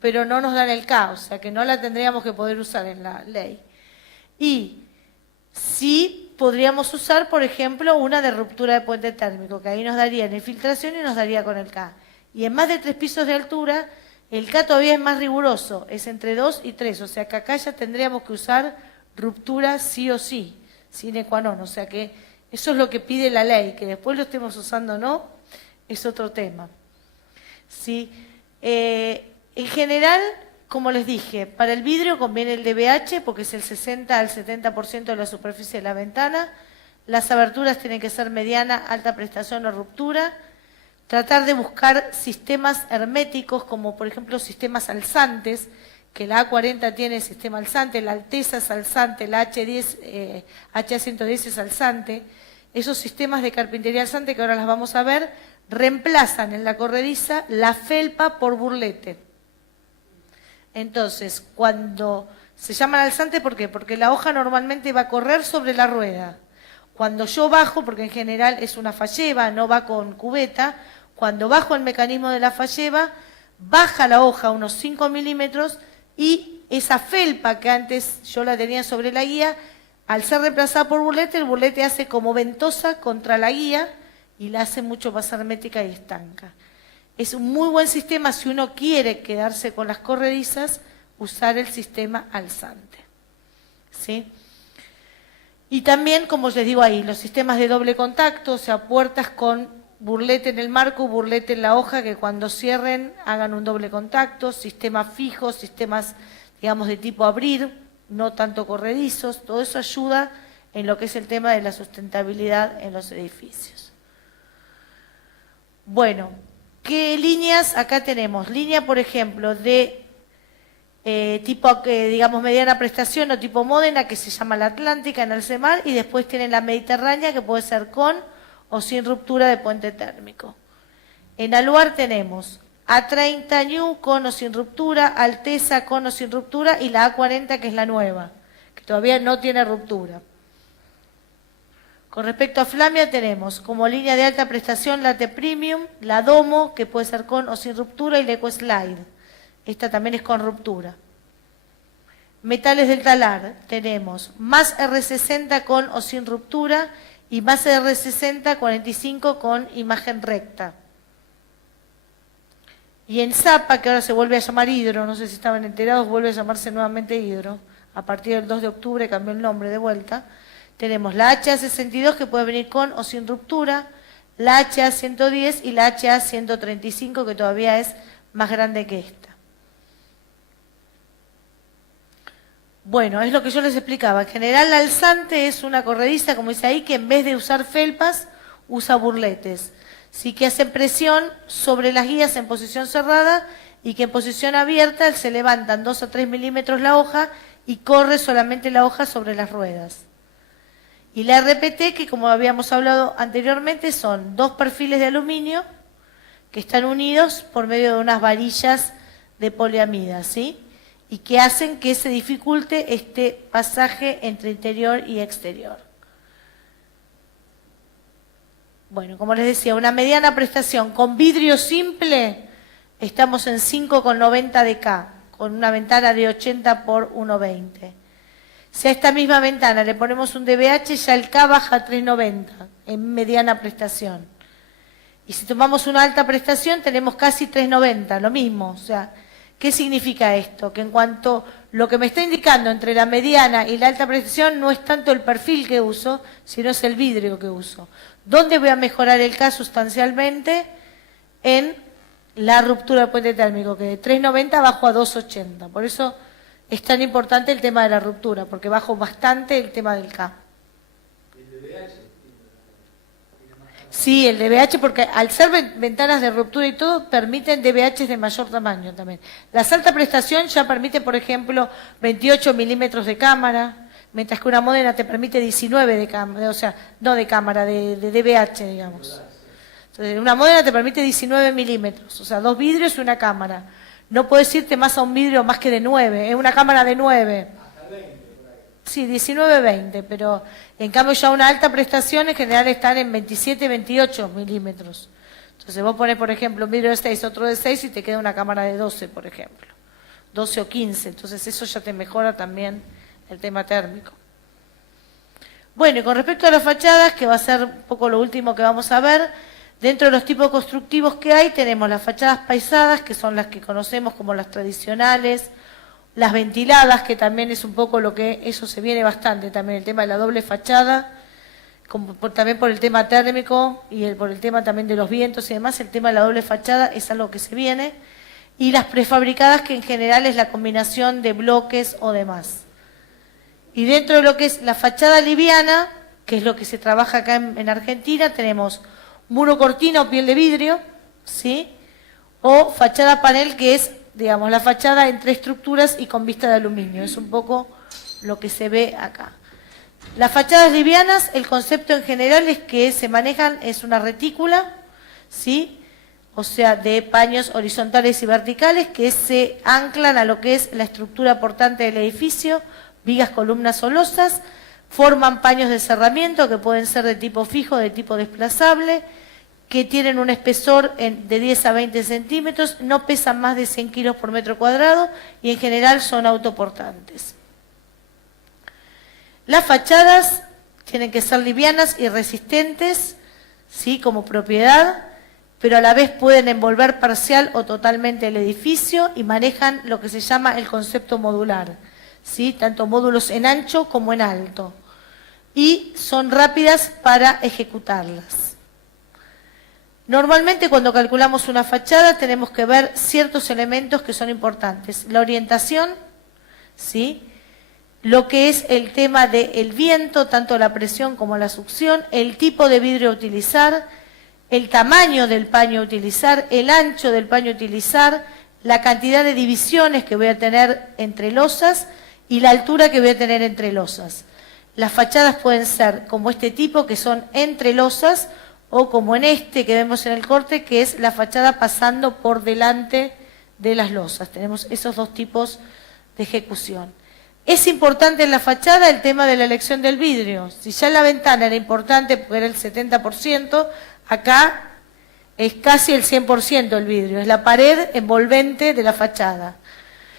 pero no nos dan el K, o sea que no la tendríamos que poder usar en la ley. Y sí podríamos usar, por ejemplo, una de ruptura de puente térmico, que ahí nos daría la infiltración y nos daría con el K. Y en más de 3 pisos de altura, el K todavía es más riguroso, es entre 2 y 3, o sea que acá ya tendríamos que usar ruptura sí o sí, sine qua non, o sea que eso es lo que pide la ley, que después lo estemos usando o no, es otro tema. ¿Sí? En general, como les dije, para el vidrio conviene el DBH porque es el 60 al 70% de la superficie de la ventana, las aberturas tienen que ser mediana, alta prestación o ruptura, tratar de buscar sistemas herméticos como por ejemplo sistemas alzantes, que la A40 tiene sistema alzante, la Alteza es alzante, la H10, HA110 es alzante. Esos sistemas de carpintería alzante, que ahora las vamos a ver, reemplazan en la corrediza la felpa por burlete. Entonces, cuando se llaman alzante, ¿por qué? Porque la hoja normalmente va a correr sobre la rueda. Cuando yo bajo, porque en general es una falleba, no va con cubeta, cuando bajo el mecanismo de la falleba, baja la hoja unos 5 milímetros y esa felpa que antes yo la tenía sobre la guía, al ser reemplazada por burlete, el burlete hace como ventosa contra la guía y la hace mucho más hermética y estanca. Es un muy buen sistema si uno quiere quedarse con las corredizas, usar el sistema alzante. ¿Sí? Y también, como les digo ahí, los sistemas de doble contacto, o sea, puertas con burlete en el marco, burlete en la hoja, que cuando cierren hagan un doble contacto, sistemas fijos, sistemas, digamos, de tipo abrir, no tanto corredizos, todo eso ayuda en lo que es el tema de la sustentabilidad en los edificios. Bueno, ¿qué líneas? Acá tenemos línea, por ejemplo, de tipo, digamos, mediana prestación o tipo Módena, que se llama la Atlántica en Alcemar, y después tienen la Mediterránea, que puede ser con o sin ruptura de puente térmico. En Aluar tenemos A30 New con o sin ruptura, Alteza con o sin ruptura y la A40 que es la nueva, que todavía no tiene ruptura. Con respecto a Flamia tenemos como línea de alta prestación la T Premium, la Domo que puede ser con o sin ruptura y la EcoSlide. Esta también es con ruptura. Metales del talar tenemos más R60 con o sin ruptura y más R60 45 con imagen recta. Y en Zapa, que ahora se vuelve a llamar Hidro, no sé si estaban enterados, vuelve a llamarse nuevamente Hidro, a partir del 2 de octubre cambió el nombre de vuelta, tenemos la HA62 que puede venir con o sin ruptura, la HA110 y la HA135 que todavía es más grande que esta. Bueno, es lo que yo les explicaba. En general, la alzante es una corrediza, como dice ahí, que en vez de usar felpas, usa burletes. Sí, que hacen presión sobre las guías en posición cerrada y que en posición abierta se levantan 2 a 3 milímetros la hoja y corre solamente la hoja sobre las ruedas. Y la RPT, que como habíamos hablado anteriormente, son 2 perfiles de aluminio que están unidos por medio de unas varillas de poliamida, ¿sí? Y que hacen que se dificulte este pasaje entre interior y exterior. Bueno, como les decía, una mediana prestación con vidrio simple, estamos en 5,90 de K, con una ventana de 80 por 1,20. Si a esta misma ventana le ponemos un DBH, ya el K baja a 3,90 en mediana prestación. Y si tomamos una alta prestación, tenemos casi 3,90, lo mismo, o sea... ¿Qué significa esto? Que en cuanto lo que me está indicando entre la mediana y la alta prestación no es tanto el perfil que uso, sino es el vidrio que uso. ¿Dónde voy a mejorar el K sustancialmente? En la ruptura del puente térmico, que de 3,90 bajo a 2,80. Por eso es tan importante el tema de la ruptura, porque bajo bastante el tema del K. Sí, el DBH, porque al ser ventanas de ruptura y todo, permiten DBH de mayor tamaño también. La alta prestación ya permite, por ejemplo, 28 milímetros de cámara, mientras que una Modena te permite 19 de cámara, o sea, no de cámara, de DBH, digamos. Entonces, una Modena te permite 19 milímetros, o sea, 2 vidrios y una cámara. No puedes irte más a un vidrio más que de 9, es una cámara de 9. Sí, 19, 20, pero en cambio ya una alta prestación en general están en 27, 28 milímetros. Entonces vos pones, por ejemplo, un vidrio de 6, otro de 6 y te queda una cámara de 12, por ejemplo. 12 o 15, entonces eso ya te mejora también el tema térmico. Bueno, y con respecto a las fachadas, que va a ser un poco lo último que vamos a ver, dentro de los tipos constructivos que hay tenemos las fachadas paisadas, que son las que conocemos como las tradicionales, las ventiladas, que también es un poco lo que eso se viene bastante también, el tema de la doble fachada, también por el tema térmico y por el tema también de los vientos y demás, el tema de la doble fachada es algo que se viene, y las prefabricadas, que en general es la combinación de bloques o demás. Y dentro de lo que es la fachada liviana, que es lo que se trabaja acá en Argentina, tenemos muro cortina o piel de vidrio, ¿sí? O fachada panel, que es, digamos, la fachada entre estructuras y con vista de aluminio. Es un poco lo que se ve acá. Las fachadas livianas, el concepto en general es que se manejan, es una retícula, ¿sí? O sea, de paños horizontales y verticales que se anclan a lo que es la estructura portante del edificio, vigas, columnas o losas, forman paños de cerramiento que pueden ser de tipo fijo, de tipo desplazable, que tienen un espesor de 10 a 20 centímetros, no pesan más de 100 kilos por metro cuadrado y en general son autoportantes. Las fachadas tienen que ser livianas y resistentes, ¿sí? Como propiedad, pero a la vez pueden envolver parcial o totalmente el edificio y manejan lo que se llama el concepto modular, ¿sí? Tanto módulos en ancho como en alto. Y son rápidas para ejecutarlas. Normalmente cuando calculamos una fachada tenemos que ver ciertos elementos que son importantes. La orientación, ¿sí? Lo que es el tema del viento, tanto la presión como la succión, el tipo de vidrio a utilizar, el tamaño del paño a utilizar, el ancho del paño a utilizar, la cantidad de divisiones que voy a tener entre losas y la altura que voy a tener entre losas. Las fachadas pueden ser como este tipo, que son entre losas, o como en este que vemos en el corte, que es la fachada pasando por delante de las losas. Tenemos esos dos tipos de ejecución. Es importante en la fachada el tema de la elección del vidrio. Si ya la ventana era importante porque era el 70%, acá es casi el 100% el vidrio. Es la pared envolvente de la fachada.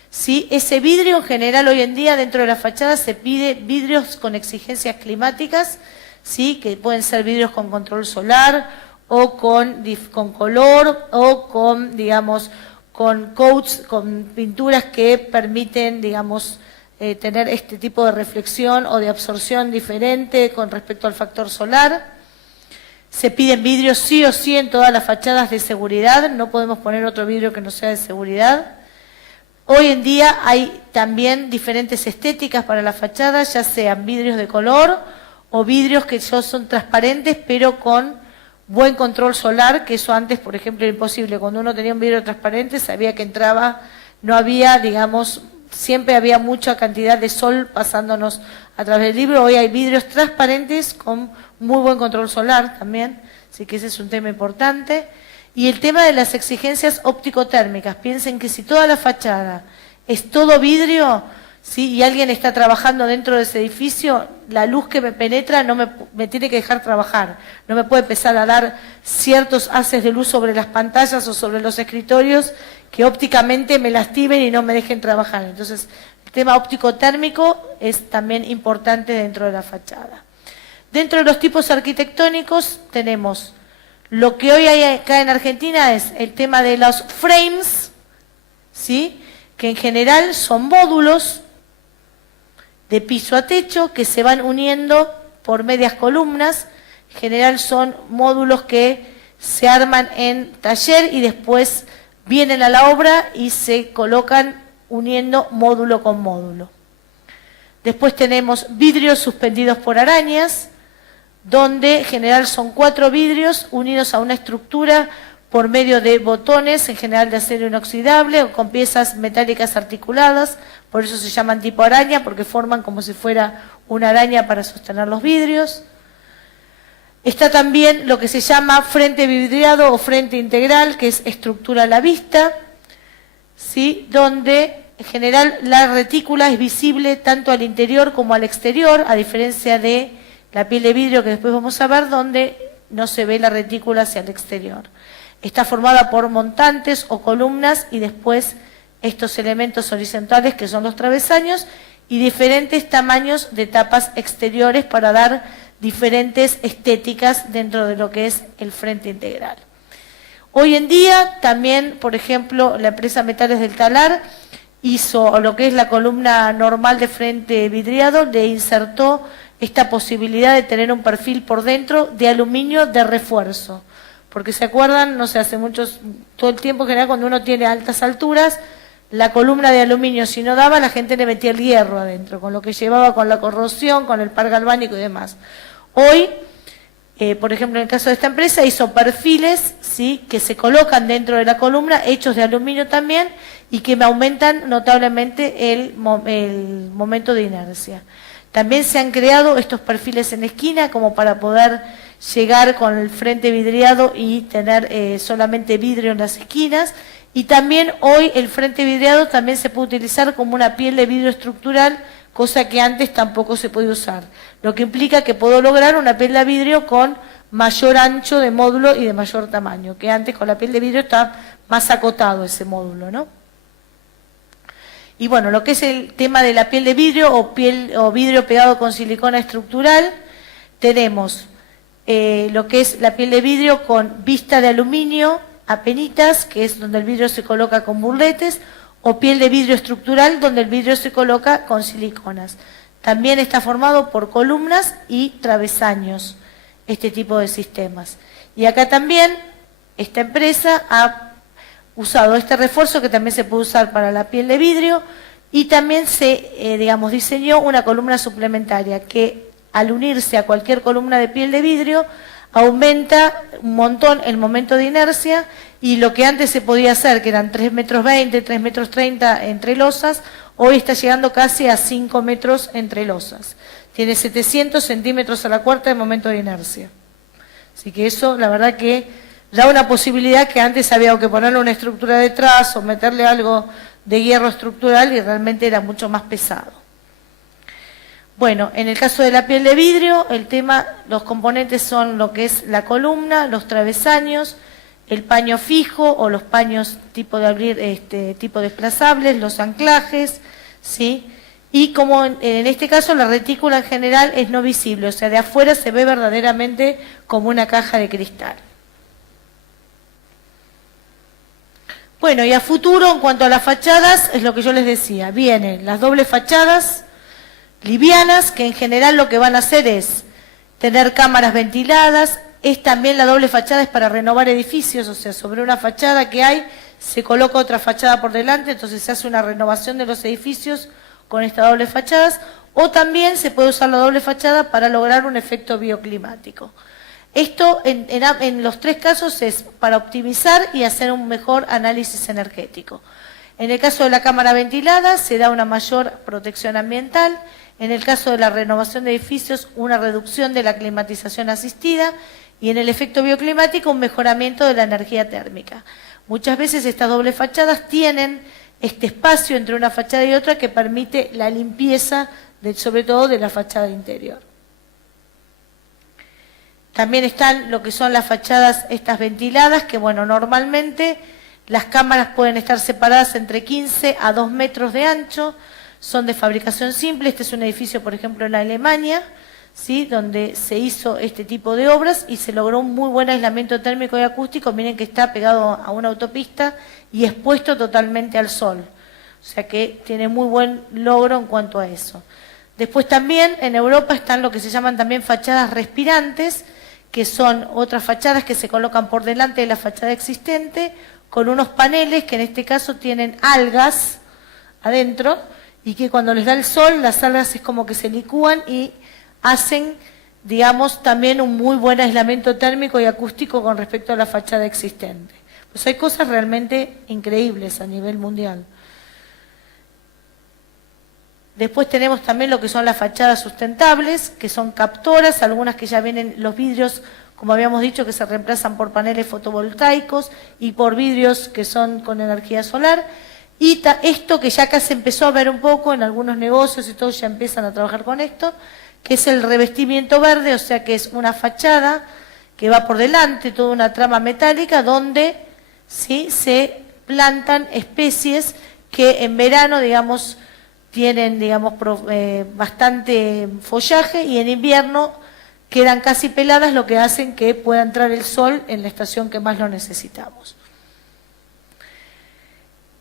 ¿Sí? Ese vidrio en general hoy en día dentro de la fachada se pide vidrios con exigencias climáticas, ¿sí? Que pueden ser vidrios con control solar o con color o con, digamos, con coats, con pinturas que permiten, digamos, tener este tipo de reflexión o de absorción diferente con respecto al factor solar. Se piden vidrios sí o sí en todas las fachadas de seguridad, no podemos poner otro vidrio que no sea de seguridad. Hoy en día hay también diferentes estéticas para las fachadas, ya sean vidrios de color o vidrios que ya son transparentes pero con buen control solar, que eso antes, por ejemplo, era imposible. Cuando uno tenía un vidrio transparente sabía que entraba, no había, digamos, siempre había mucha cantidad de sol pasándonos a través del vidrio. Hoy hay vidrios transparentes con muy buen control solar también, así que ese es un tema importante. Y el tema de las exigencias óptico-térmicas. Piensen que si toda la fachada es todo vidrio, ¿sí? Y alguien está trabajando dentro de ese edificio, la luz que me penetra no me tiene que dejar trabajar. No me puede empezar a dar ciertos haces de luz sobre las pantallas o sobre los escritorios que ópticamente me lastimen y no me dejen trabajar. Entonces, el tema óptico-térmico es también importante dentro de la fachada. Dentro de los tipos arquitectónicos tenemos lo que hoy hay acá en Argentina es el tema de los frames, ¿sí? Que en general son módulos de piso a techo que se van uniendo por medias columnas. En general son módulos que se arman en taller y después vienen a la obra y se colocan uniendo módulo con módulo. Después tenemos vidrios suspendidos por arañas, donde en general son 4 vidrios unidos a una estructura por medio de botones, en general de acero inoxidable o con piezas metálicas articuladas, por eso se llaman tipo araña, porque forman como si fuera una araña para sostener los vidrios. Está también lo que se llama frente vidriado o frente integral, que es estructura a la vista, ¿sí? Donde en general la retícula es visible tanto al interior como al exterior, a diferencia de la piel de vidrio que después vamos a ver, donde no se ve la retícula hacia el exterior. Está formada por montantes o columnas y después estos elementos horizontales que son los travesaños y diferentes tamaños de tapas exteriores para dar diferentes estéticas dentro de lo que es el frente integral. Hoy en día también, por ejemplo, la empresa Metales del Talar hizo lo que es la columna normal de frente vidriado, le insertó esta posibilidad de tener un perfil por dentro de aluminio de refuerzo. Porque se acuerdan, no sé, hace muchos, todo el tiempo en general cuando uno tiene altas alturas, la columna de aluminio si no daba, la gente le metía el hierro adentro, con lo que llevaba con la corrosión, con el par galvánico y demás. Hoy, por ejemplo, en el caso de esta empresa, hizo perfiles, ¿sí?, que se colocan dentro de la columna, hechos de aluminio también, y que me aumentan notablemente el momento de inercia. También se han creado estos perfiles en esquina como para poder llegar con el frente vidriado y tener solamente vidrio en las esquinas. Y también hoy el frente vidriado también se puede utilizar como una piel de vidrio estructural, cosa que antes tampoco se podía usar. Lo que implica que puedo lograr una piel de vidrio con mayor ancho de módulo y de mayor tamaño, que antes con la piel de vidrio está más acotado ese módulo, ¿no? Y bueno, lo que es el tema de la piel de vidrio o vidrio pegado con silicona estructural, tenemos lo que es la piel de vidrio con vista de aluminio, apenitas, que es donde el vidrio se coloca con burletes, o piel de vidrio estructural, donde el vidrio se coloca con siliconas. También está formado por columnas y travesaños, este tipo de sistemas. Y acá también, esta empresa ha usado este refuerzo que también se puede usar para la piel de vidrio y también se, diseñó una columna suplementaria que al unirse a cualquier columna de piel de vidrio aumenta un montón el momento de inercia y lo que antes se podía hacer, que eran 3,20 metros, 3,30 metros entre losas, hoy está llegando casi a 5 metros entre losas. Tiene 700 centímetros a la cuarta de momento de inercia. Así que eso, la verdad que da una posibilidad que antes había que ponerle una estructura detrás o meterle algo de hierro estructural y realmente era mucho más pesado. Bueno, en el caso de la piel de vidrio, los componentes son lo que es la columna, los travesaños, el paño fijo o los paños tipo de abrir, tipo desplazables, los anclajes, ¿sí? Y como en este caso la retícula en general es no visible, o sea, de afuera se ve verdaderamente como una caja de cristal. Bueno, y a futuro, en cuanto a las fachadas, es lo que yo les decía, vienen las dobles fachadas livianas, que en general lo que van a hacer es tener cámaras ventiladas, también la doble fachada es para renovar edificios, o sea, sobre una fachada que hay, se coloca otra fachada por delante, entonces se hace una renovación de los edificios con estas dobles fachadas, o también se puede usar la doble fachada para lograr un efecto bioclimático. Esto en los tres casos es para optimizar y hacer un mejor análisis energético. En el caso de la cámara ventilada se da una mayor protección ambiental, en el caso de la renovación de edificios una reducción de la climatización asistida y en el efecto bioclimático un mejoramiento de la energía térmica. Muchas veces estas dobles fachadas tienen este espacio entre una fachada y otra que permite la limpieza, sobre todo de la fachada interior. También están lo que son las fachadas estas ventiladas, que bueno, normalmente las cámaras pueden estar separadas entre 15 a 2 metros de ancho, son de fabricación simple. Este es un edificio, por ejemplo, en Alemania, ¿sí?, donde se hizo este tipo de obras y se logró un muy buen aislamiento térmico y acústico. Miren que está pegado a una autopista y expuesto totalmente al sol. O sea que tiene muy buen logro en cuanto a eso. Después también en Europa están lo que se llaman también fachadas respirantes, que son otras fachadas que se colocan por delante de la fachada existente, con unos paneles que en este caso tienen algas adentro, y que cuando les da el sol, las algas es como que se licúan y hacen digamos, también un muy buen aislamiento térmico y acústico con respecto a la fachada existente. Pues hay cosas realmente increíbles a nivel mundial. Después tenemos también lo que son las fachadas sustentables, que son captoras, algunas que ya vienen los vidrios, como habíamos dicho, que se reemplazan por paneles fotovoltaicos y por vidrios que son con energía solar. Y esto que ya acá se empezó a ver un poco en algunos negocios y todos ya empiezan a trabajar con esto, que es el revestimiento verde, o sea que es una fachada que va por delante, toda una trama metálica donde ¿sí? se plantan especies que en verano, digamos, tienen, digamos, bastante follaje y en invierno quedan casi peladas, lo que hacen que pueda entrar el sol en la estación que más lo necesitamos.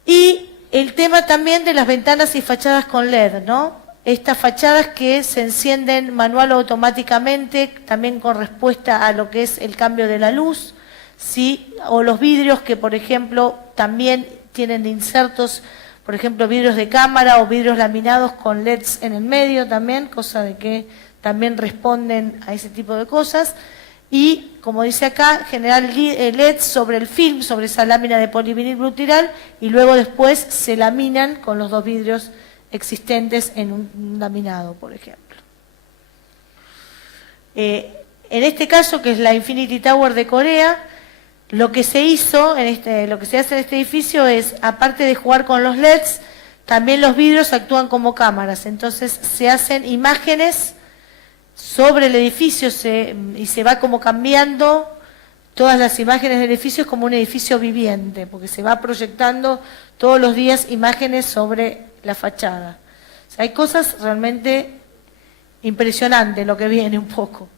Y el tema también de las ventanas y fachadas con LED, ¿no? Estas fachadas que se encienden manual o automáticamente, también con respuesta a lo que es el cambio de la luz, ¿sí? O los vidrios que, por ejemplo, también tienen insertos, por ejemplo, vidrios de cámara o vidrios laminados con LEDs en el medio también, cosa de que también responden a ese tipo de cosas. Y, como dice acá, generar LEDs sobre el film, sobre esa lámina de polivinil butyral, y luego después se laminan con los dos vidrios existentes en un laminado, por ejemplo. En este caso, que es la Infinity Tower de Corea, lo que se hizo, lo que se hace en este edificio es, aparte de jugar con los LEDs, también los vidrios actúan como cámaras. Entonces se hacen imágenes sobre el edificio y se va como cambiando todas las imágenes del edificio, es como un edificio viviente, porque se va proyectando todos los días imágenes sobre la fachada. O sea, hay cosas realmente impresionantes lo que viene un poco.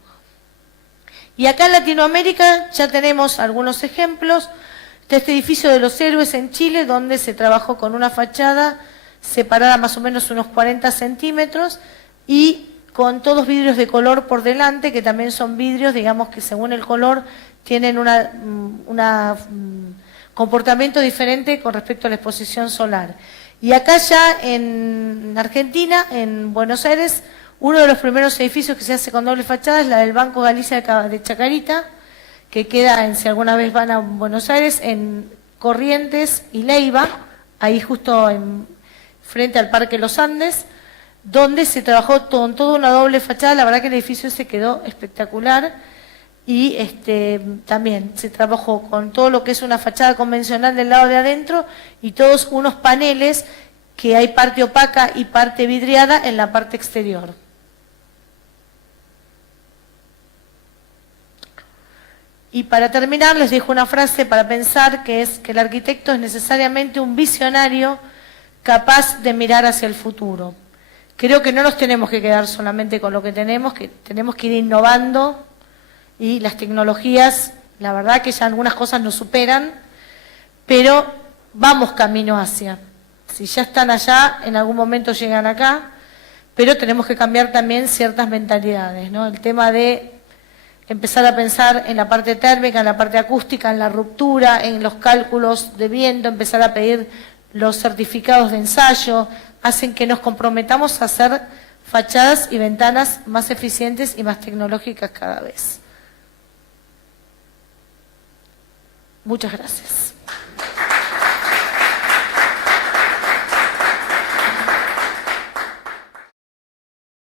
Y acá en Latinoamérica ya tenemos algunos ejemplos de este edificio de los héroes en Chile, donde se trabajó con una fachada separada más o menos unos 40 centímetros y con todos vidrios de color por delante, que también son vidrios, digamos que según el color tienen un comportamiento diferente con respecto a la exposición solar. Y acá ya en Argentina, en Buenos Aires, uno de los primeros edificios que se hace con doble fachada es la del Banco Galicia de Chacarita, que queda, si alguna vez van a Buenos Aires, en Corrientes y Leiva, ahí justo frente al Parque Los Andes, donde se trabajó con toda una doble fachada. La verdad que el edificio se quedó espectacular y también se trabajó con todo lo que es una fachada convencional del lado de adentro y todos unos paneles que hay parte opaca y parte vidriada en la parte exterior. Y para terminar les dejo una frase para pensar, que es que el arquitecto es necesariamente un visionario capaz de mirar hacia el futuro. Creo que no nos tenemos que quedar solamente con lo que tenemos que ir innovando, y las tecnologías, la verdad que ya algunas cosas nos superan, pero vamos camino hacia. Si ya están allá, en algún momento llegan acá, pero tenemos que cambiar también ciertas mentalidades, ¿no? El tema de empezar a pensar en la parte térmica, en la parte acústica, en la ruptura, en los cálculos de viento, empezar a pedir los certificados de ensayo, hacen que nos comprometamos a hacer fachadas y ventanas más eficientes y más tecnológicas cada vez. Muchas gracias.